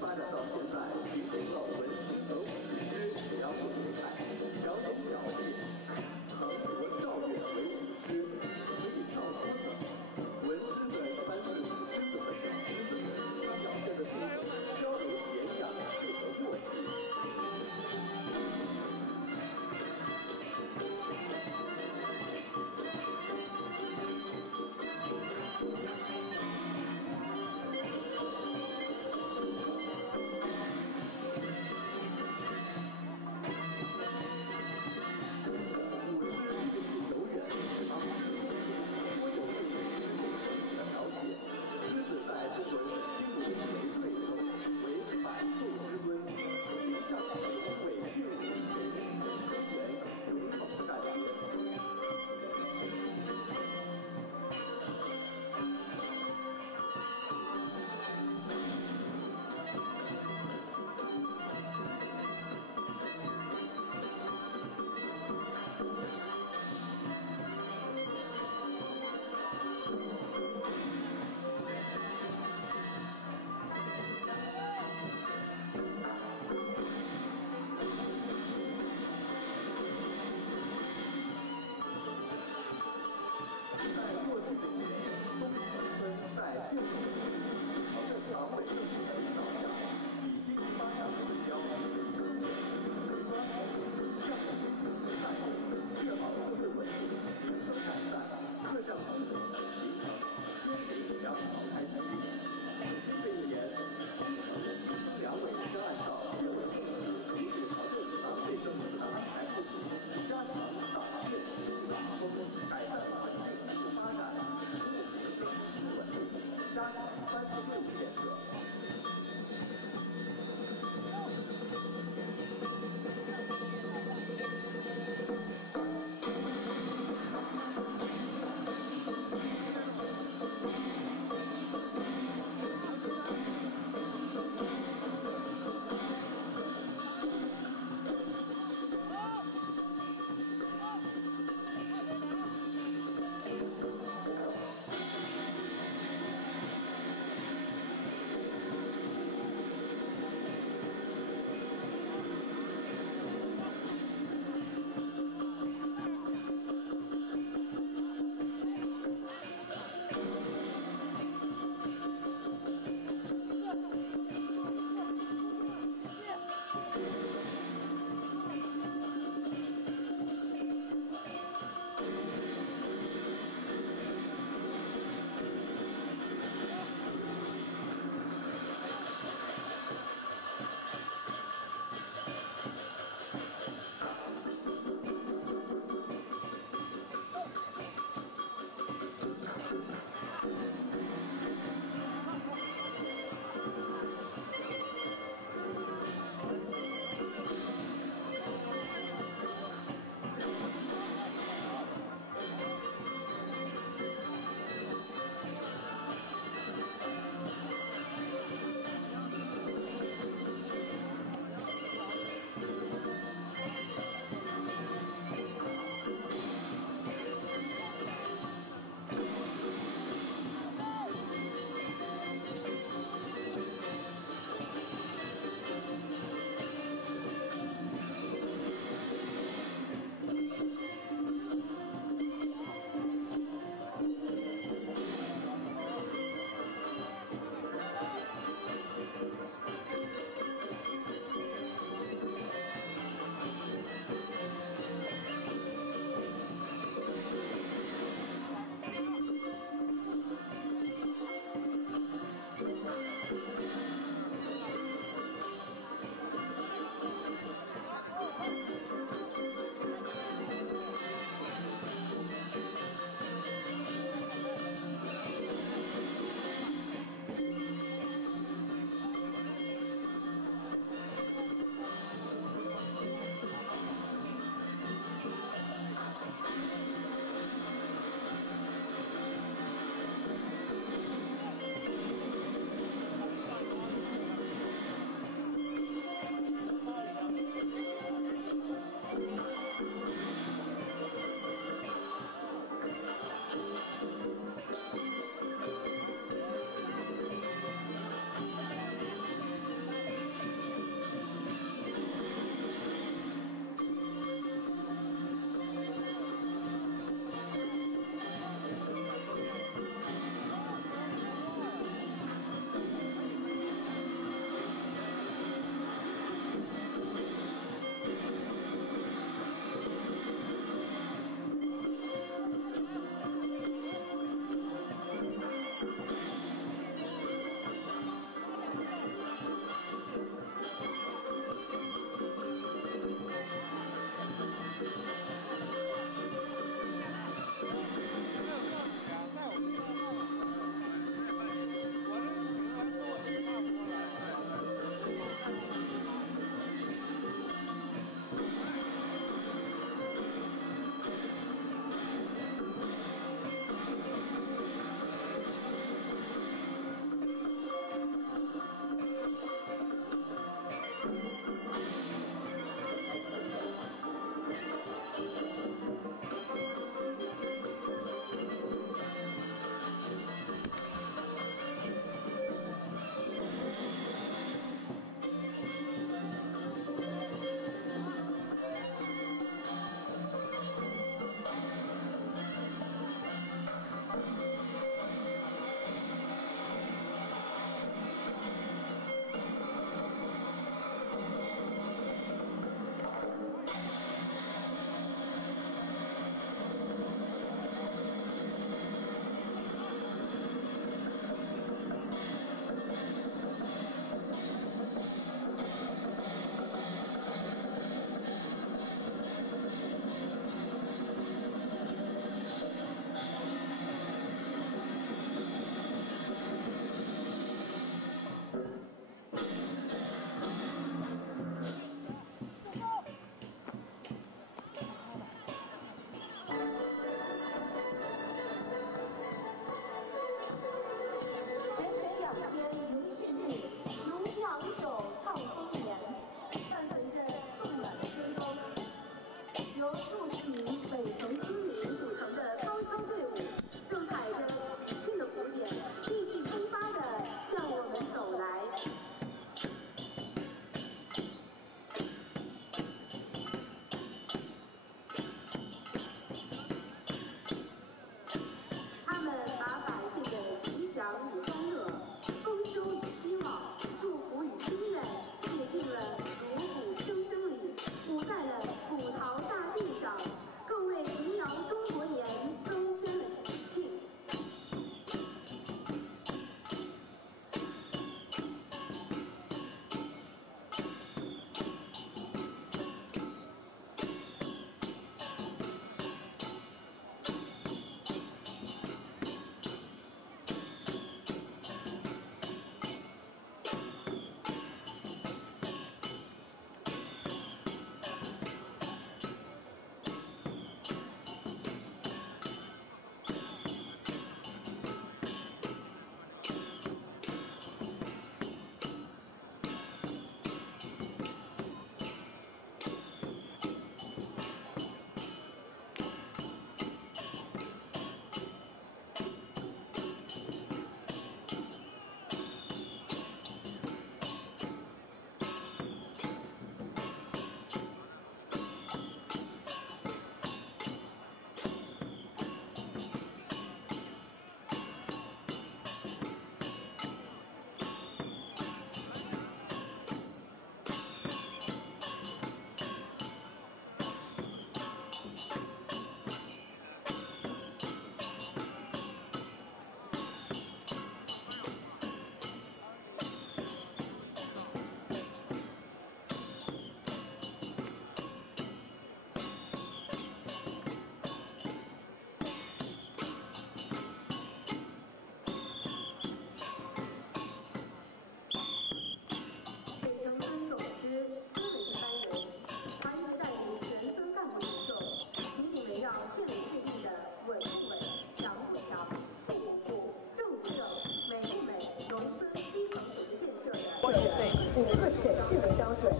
5个省市为标准，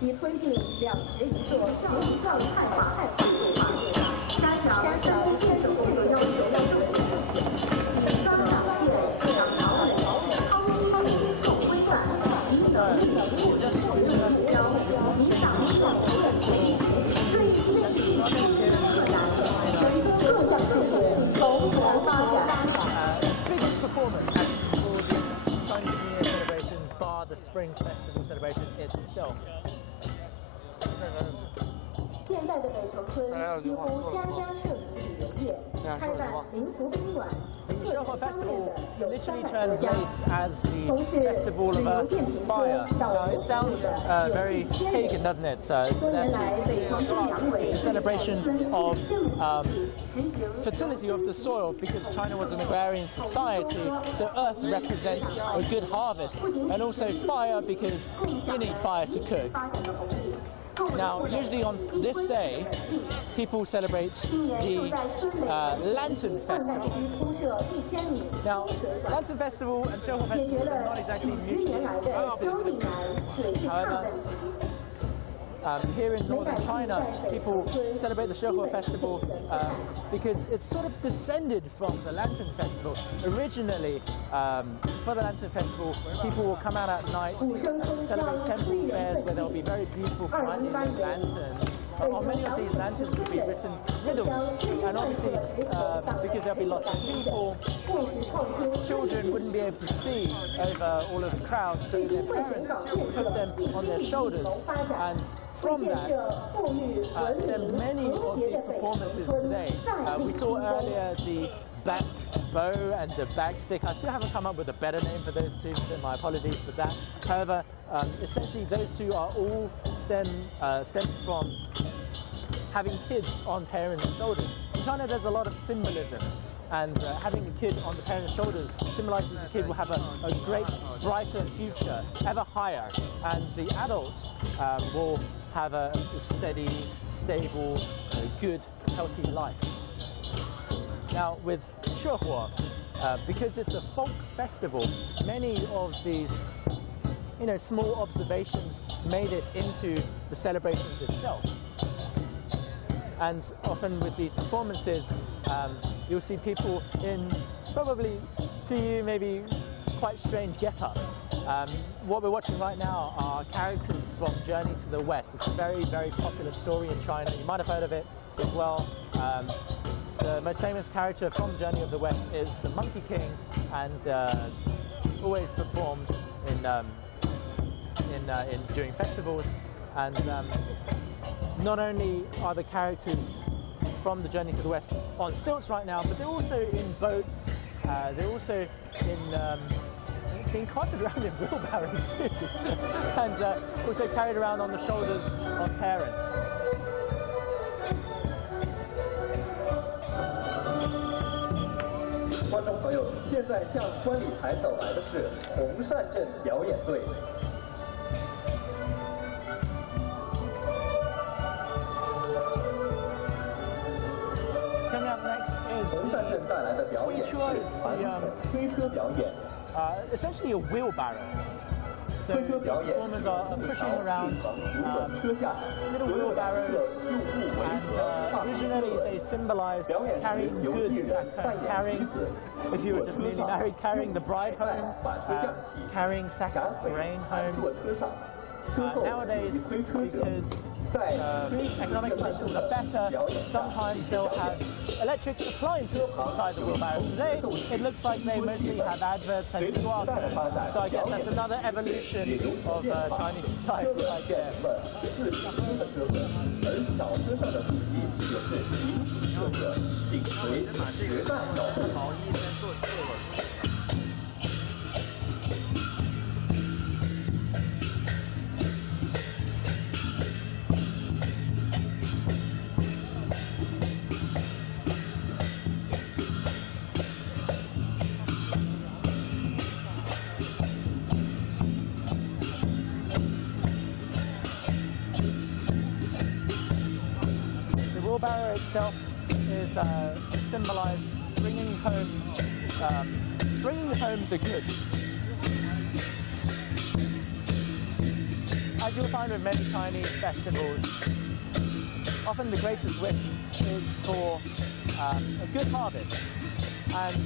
以推进2节一座文创汉化技术化，加强交通建设配套要求，以抓党建党牢稳、超低节奏规范，以能力务实为目标，以党管建设，对经济冲击困难，全科各项事业蓬勃发展。Biggest performance for the Chinese New Year celebrations, bar the Spring Festival celebration itself. 现代的北城村几乎家家设有旅游业，开办民俗宾馆。 The Shehuo Festival literally translates as the festival of earth and fire. Now it sounds very pagan, doesn't it? It's a celebration of fertility of the soil because China was an agrarian society, so earth represents a good harvest, and also fire because you need fire to cook. Now, usually on this day, people celebrate the Lantern Festival. Now, Lantern Festival and Shehuo Festival are not exactly mutually exclusive. However, here in northern China, people celebrate the Shehuo Festival because it's sort of descended from the Lantern Festival. Originally, for the Lantern Festival, people will come out at night to celebrate temple fairs where there will be very beautiful brightly lit lanterns. On many of these lanterns will be written riddles, and obviously because there'll be lots of people, children wouldn't be able to see over all of the crowds, so their parents put them on their shoulders, and from that stem many of these performances today. We saw earlier the back bow and the back stick. I still haven't come up with a better name for those two, so my apologies for that. However, essentially those two are all stemmed from having kids on parents' shoulders. In China there's a lot of symbolism, and having a kid on the parents' shoulders symbolizes the kid will have a great, brighter future, ever higher, and the adult will have a steady, stable, good, healthy life. Now with Shehuo, because it's a folk festival, many of these small observations made it into the celebrations itself. And often with these performances, you'll see people in probably, to you, maybe quite strange get-up. What we're watching right now are characters from Journey to the West. It's a very, very popular story in China. You might have heard of it as well. The most famous character from Journey of the West is the Monkey King, and always performed during festivals. And not only are the characters from the Journey to the West on stilts right now, but they're also in boats. They're also being carted around in wheelbarrows too, and also carried around on the shoulders of parents. 观众朋友，现在向观礼台走来的是红扇镇表演队。 Coming up next is essentially a wheelbarrow. So these performers are pushing around little wheelbarrows, and originally they symbolized carrying goods back home, carrying, if you were just newly married, carrying the bride home, carrying sacks of grain home. Nowadays, because economic conditions are better, sometimes they'll have electric appliances inside the wheelbarrows. Today, it looks like they mostly have adverts and QR codes. So I guess that's another evolution of Chinese society right there. The wheelbarrow itself is to symbolize bringing home the goods. you'll find with many Chinese festivals, often the greatest wish is for a good harvest and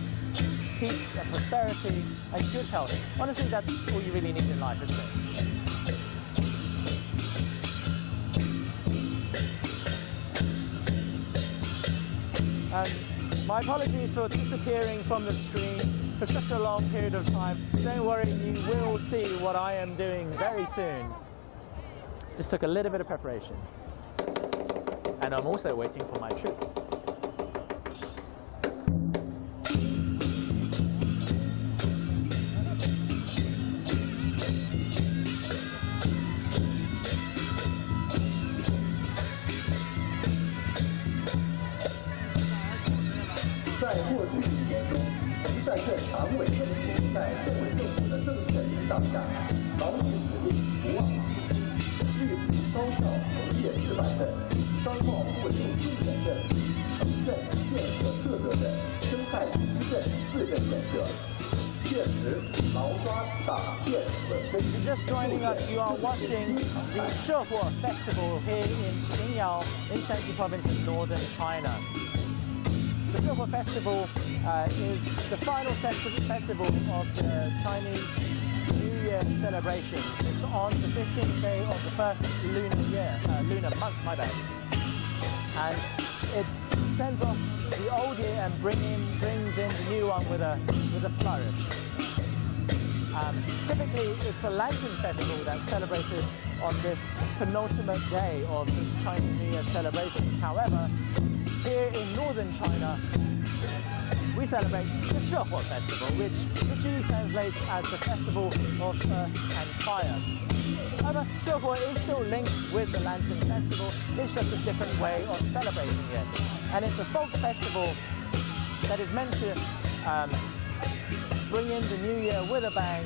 peace and prosperity and good health. Honestly, that's all you really need in life, isn't it? My apologies for disappearing from the screen for such a long period of time. Don't worry, you will see what I am doing very soon. Just took a little bit of preparation. And I'm also waiting for my trip. If you're just joining us, you are watching the Shehuo festival here in Pingyao in Shanxi province in northern China. The Shehuo festival is the final festival of the Chinese New Year celebrations. It's on the 15th day of the first lunar month, my bad. And it sends off the old year and brings in the new one with a flourish. Typically, it's a lantern festival that's celebrated on this penultimate day of the Chinese New Year celebrations. However, here in northern China, we celebrate the Shehuo festival, which literally translates as the festival of earth and fire. However, Shehuo is still linked with the lantern festival. It's just a different way of celebrating it. And it's a folk festival that is meant to bring in the new year with a bang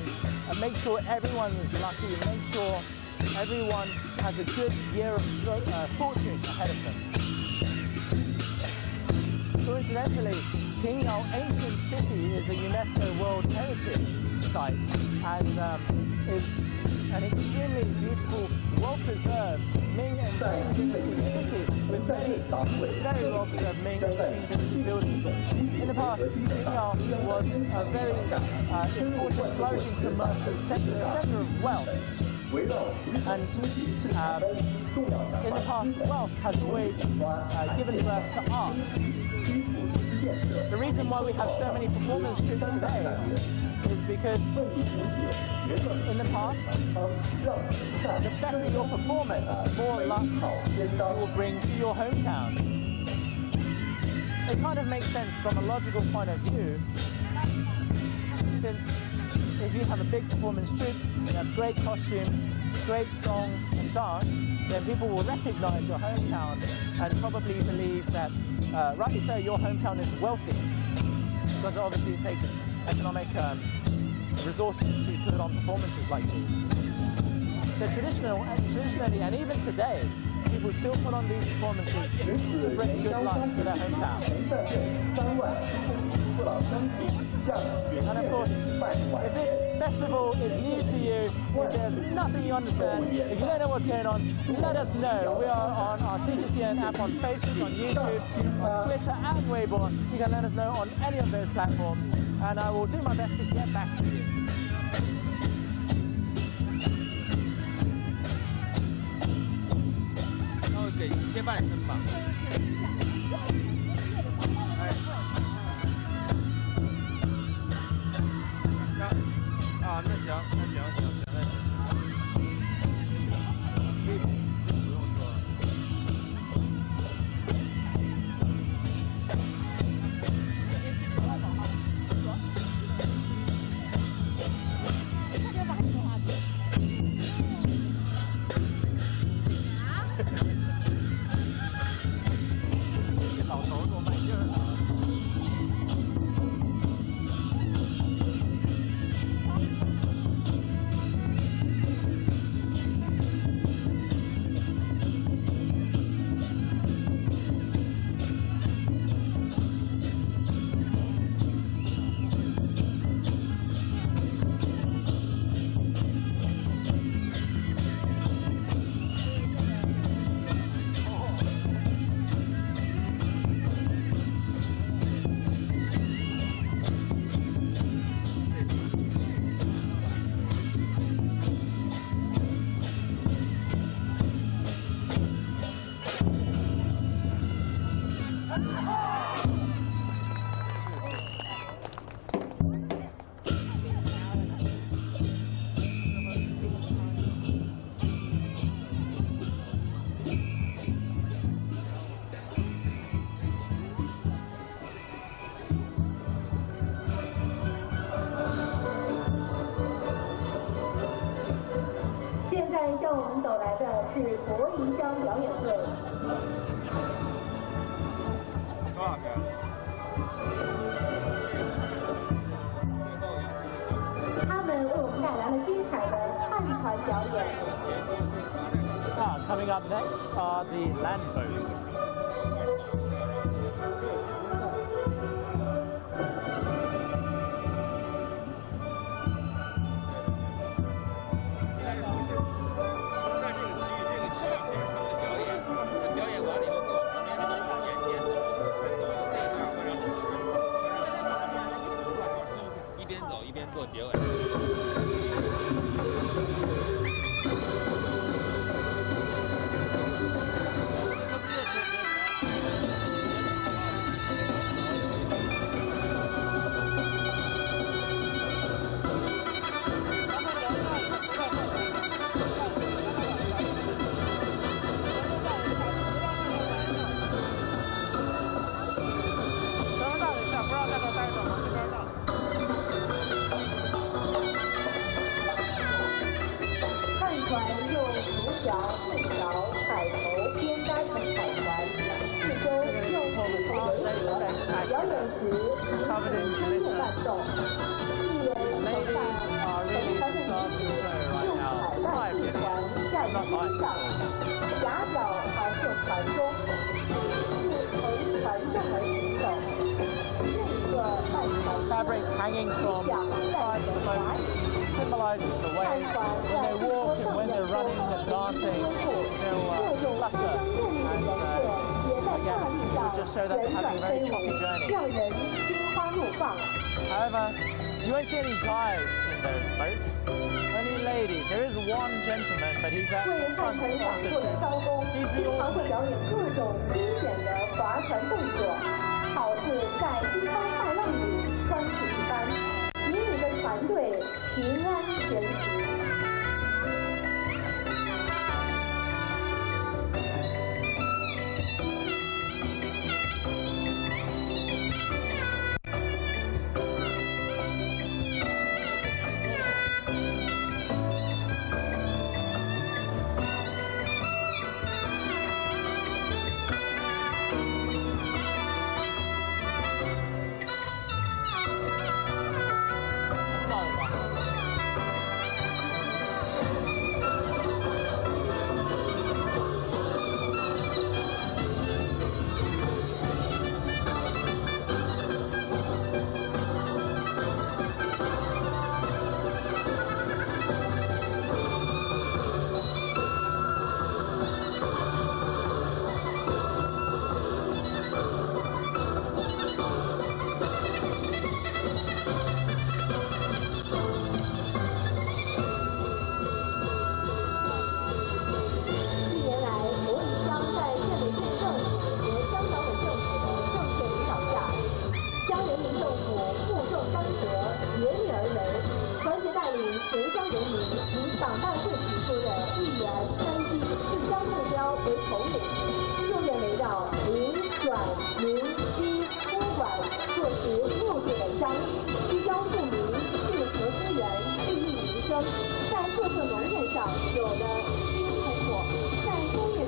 and make sure everyone is lucky and make sure everyone has a good year of fortune ahead of them. Coincidentally, Pingyao Ancient City is a UNESCO World Heritage Site and is an extremely beautiful, well-preserved Ming and Qing city with many very well-preserved Ming and Qing buildings. In the past, Pingyao was a very important, flourishing commercial center, a center of wealth. And in the past, wealth has always given birth to art. The reason why we have so many performance troops today is because in the past, the better your performance, the more luck you will bring to your hometown. It kind of makes sense from a logical point of view, since if you have a big performance troupe, you have great costumes, great song and dance, then people will recognize your hometown and probably believe that, rightly so, your hometown is wealthy, because obviously it takes economic resources to put on performances like these. So traditionally, and even today, people still put on these performances to bring good luck to their hometown. And of course, if this festival is new to you, if there's nothing you understand, if you don't know what's going on, you let us know. We are on our CGCN app on Facebook, on YouTube, on Twitter and Weibo. You can let us know on any of those platforms, and I will do my best to get back to you. 现在向我们走来的是国营乡表演队。多少个？他们为我们带来了精彩的汉传表演。Coming up next are the land boats. Fabric hanging from sides of the boat symbolizes the waves. When they walk and when they're running and dancing, they'll flutter. And again, it will just show that they're having a very choppy journey. However, you won't see any guys in those boats, only ladies. There is one gentleman, but he's at the front of the ship. He's the oarsman. 好似在惊涛骇浪里穿行一般，引领着船队平安前行。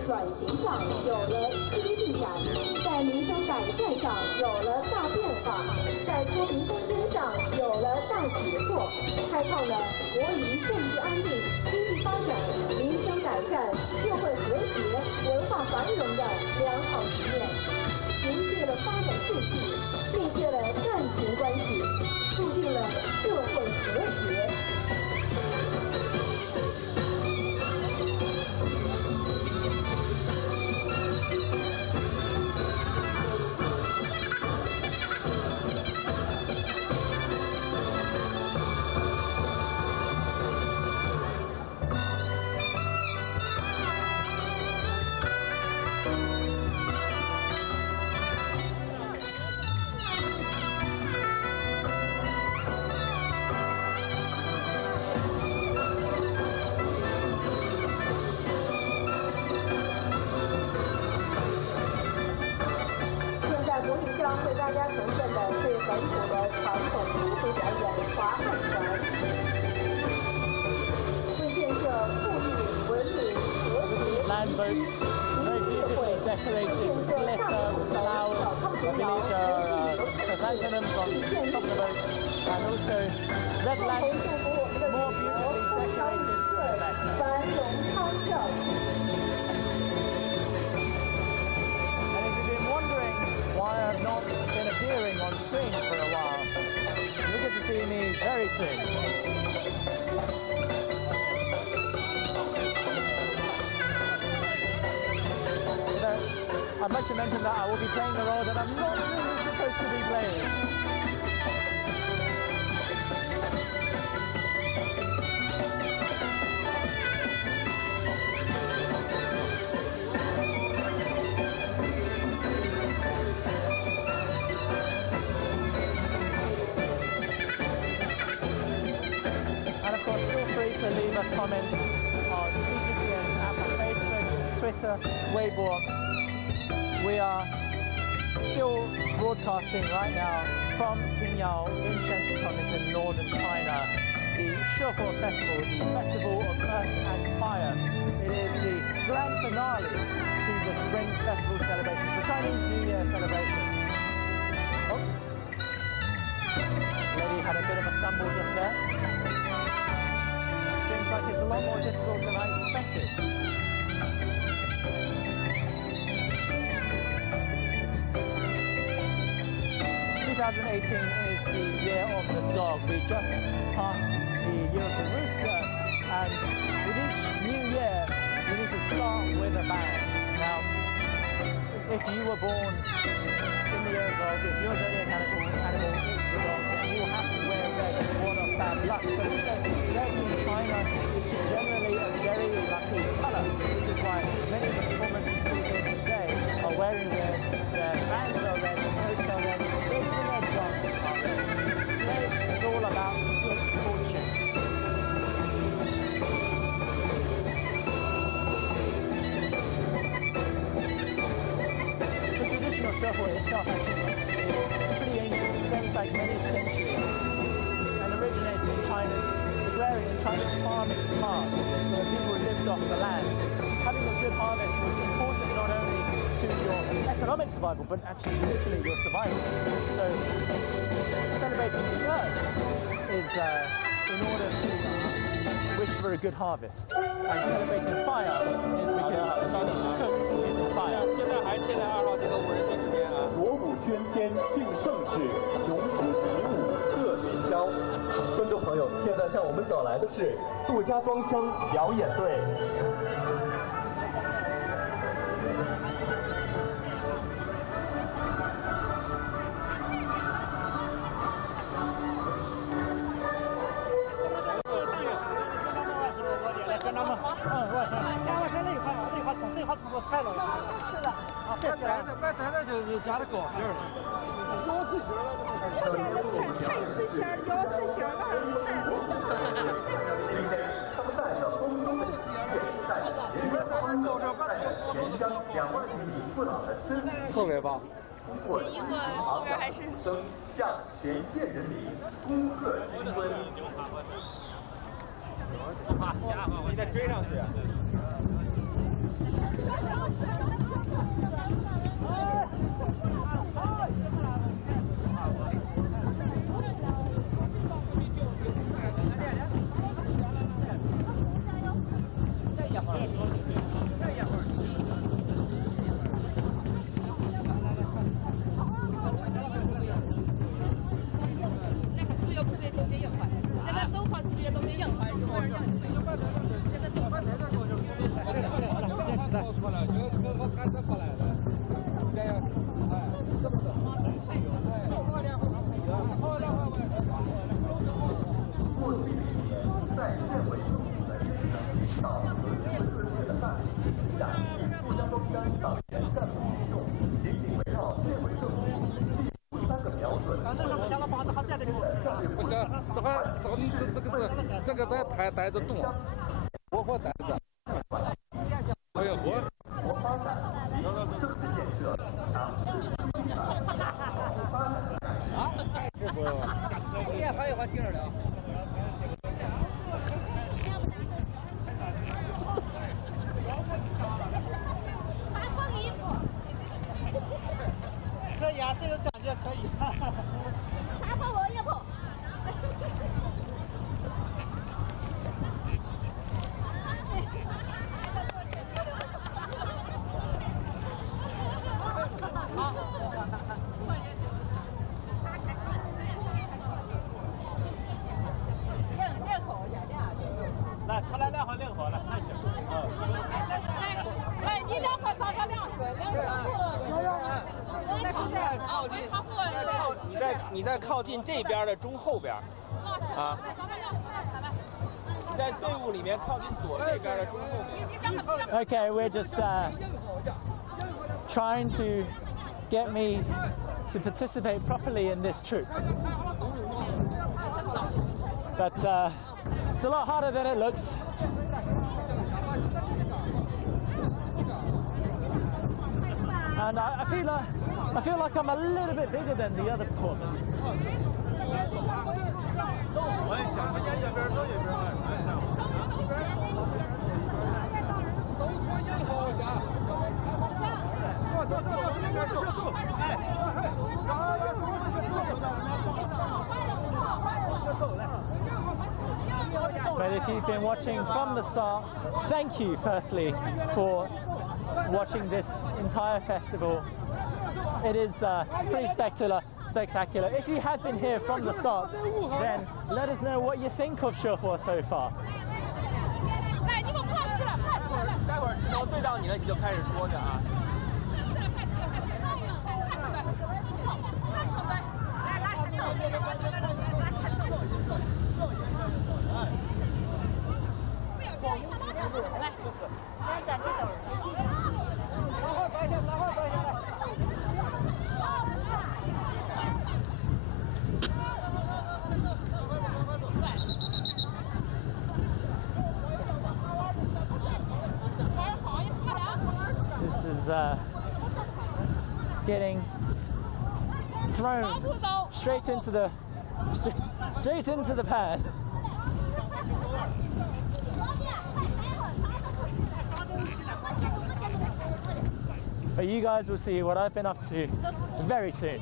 转型上有了新进展，在民生改善上有了大变化，在脱贫攻坚上有了大举措，开创了国营政治安定、经济发展、民生改善、社会和谐、文化繁荣的良好局面，凝聚了发展士气，密切了战情关系，促进了社会和谐。将为大家呈现的是本土的传统民俗表演滑旱船。为建设富裕、文明、和谐、 Land boats, very beautifully decorated, glitter with flowers. I believe there are some chrysanthemums on top of the boats, and also red lanterns, more beautifully decorated than better. 繁荣昌盛。 And if you've been wondering why I've not been appearing on screen for a while, you'll get to see me very soon. I'd like to mention that I will be playing a role that I'm not really supposed to be playing. And of course, feel free to leave us comments on CGTN's app on Facebook, Twitter, Weibo. We are still broadcasting right now from Pingyao Ancient City in northern China, the Shehuo Festival, the Festival of Earth and Fire. It is the grand finale to the Spring Festival celebrations, the Chinese New Year celebrations. Oh, lady had a bit of a stumble just there. Seems like it's a lot more difficult than I expected. 2018 is the year of the dog. We just passed the year of the rooster, and with each new year, you need to start with a bang. Now, if you were born in the year of the dog, if your zodiac animal is the dog, then you will have to wear red. What a bad luck. But instead, red in China is generally a very lucky color, which is why many of the performers you see here today are wearing red, their bands are red, their coats are red, even their jumps are red. Today is all about good fortune. The traditional Shehuo itself, I think, is pretty ancient. It stems back many centuries and originates in China's agrarian, China's farming past, where people lived off the land. Having a good harvest was important not only to your economic survival, but actually literally your survival. So celebrating the earth is in order to wish for a good harvest. And celebrating fire is because you need to cook using fire. 现在还期待2号这个无人机之间啊。锣鼓喧天庆盛世，雄狮起舞贺元宵。观众朋友，现在向我们走来的是杜家庄乡表演队。 白菜的就是加的高馅儿了，腰刺馅儿了。这边的菜太刺馅儿，腰刺馅儿了，菜。他们带着丰丰的喜悦，带着节日欢乐，带着咸香2万平米父老的身体，特别棒。过吉祥养生，向全县人民恭贺新春。你再追上去。 不行，这个咱抬得动，活抬着。哎呀，我发展，政治建设，你再靠近这边的中后边，啊，在队伍里面靠近左这边的中后边。Okay, we're just trying to get me to participate properly in this troop. But it's a lot harder than it looks. And I feel like I'm a little bit bigger than the other performers. But if you've been watching from the start, thank you firstly for watching this entire festival. It is pretty spectacular. If you have been here from the start, then let us know what you think of Shehuo so far. 待会儿镜头对到你了，你就开始说去啊。This is getting thrown straight into the pan. But you guys will see what I've been up to very soon.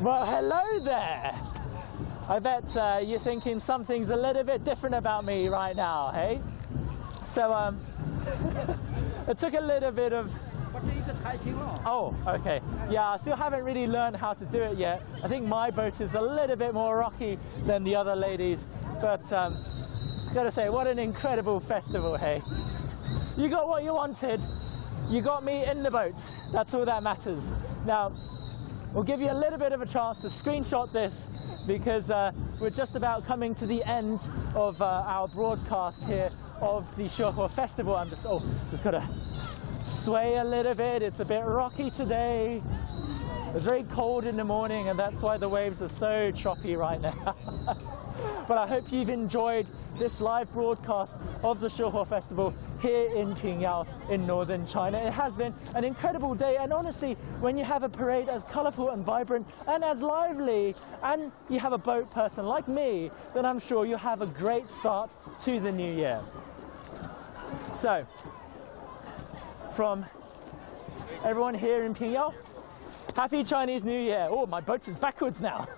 Well, hello there. I bet you're thinking something's a little bit different about me right now, hey? So it took a little bit of... Oh, okay. Yeah, I still haven't really learned how to do it yet. I think my boat is a little bit more rocky than the other ladies, but gotta say, what an incredible festival, hey? You got what you wanted. You got me in the boat. That's all that matters. Now, we'll give you a little bit of a chance to screenshot this because we're just about coming to the end of our broadcast here of the Shehuo festival. I'm just gotta sway a little bit. It's a bit rocky today. It's very cold in the morning and that's why the waves are so choppy right now. But I hope you've enjoyed this live broadcast of the Shehuo Festival here in Pingyao in northern China. It has been an incredible day, and honestly, when you have a parade as colourful and vibrant and as lively, and you have a boat person like me, then I'm sure you'll have a great start to the new year. So, from everyone here in Pingyao, Happy Chinese New Year. Oh, my boat is backwards now.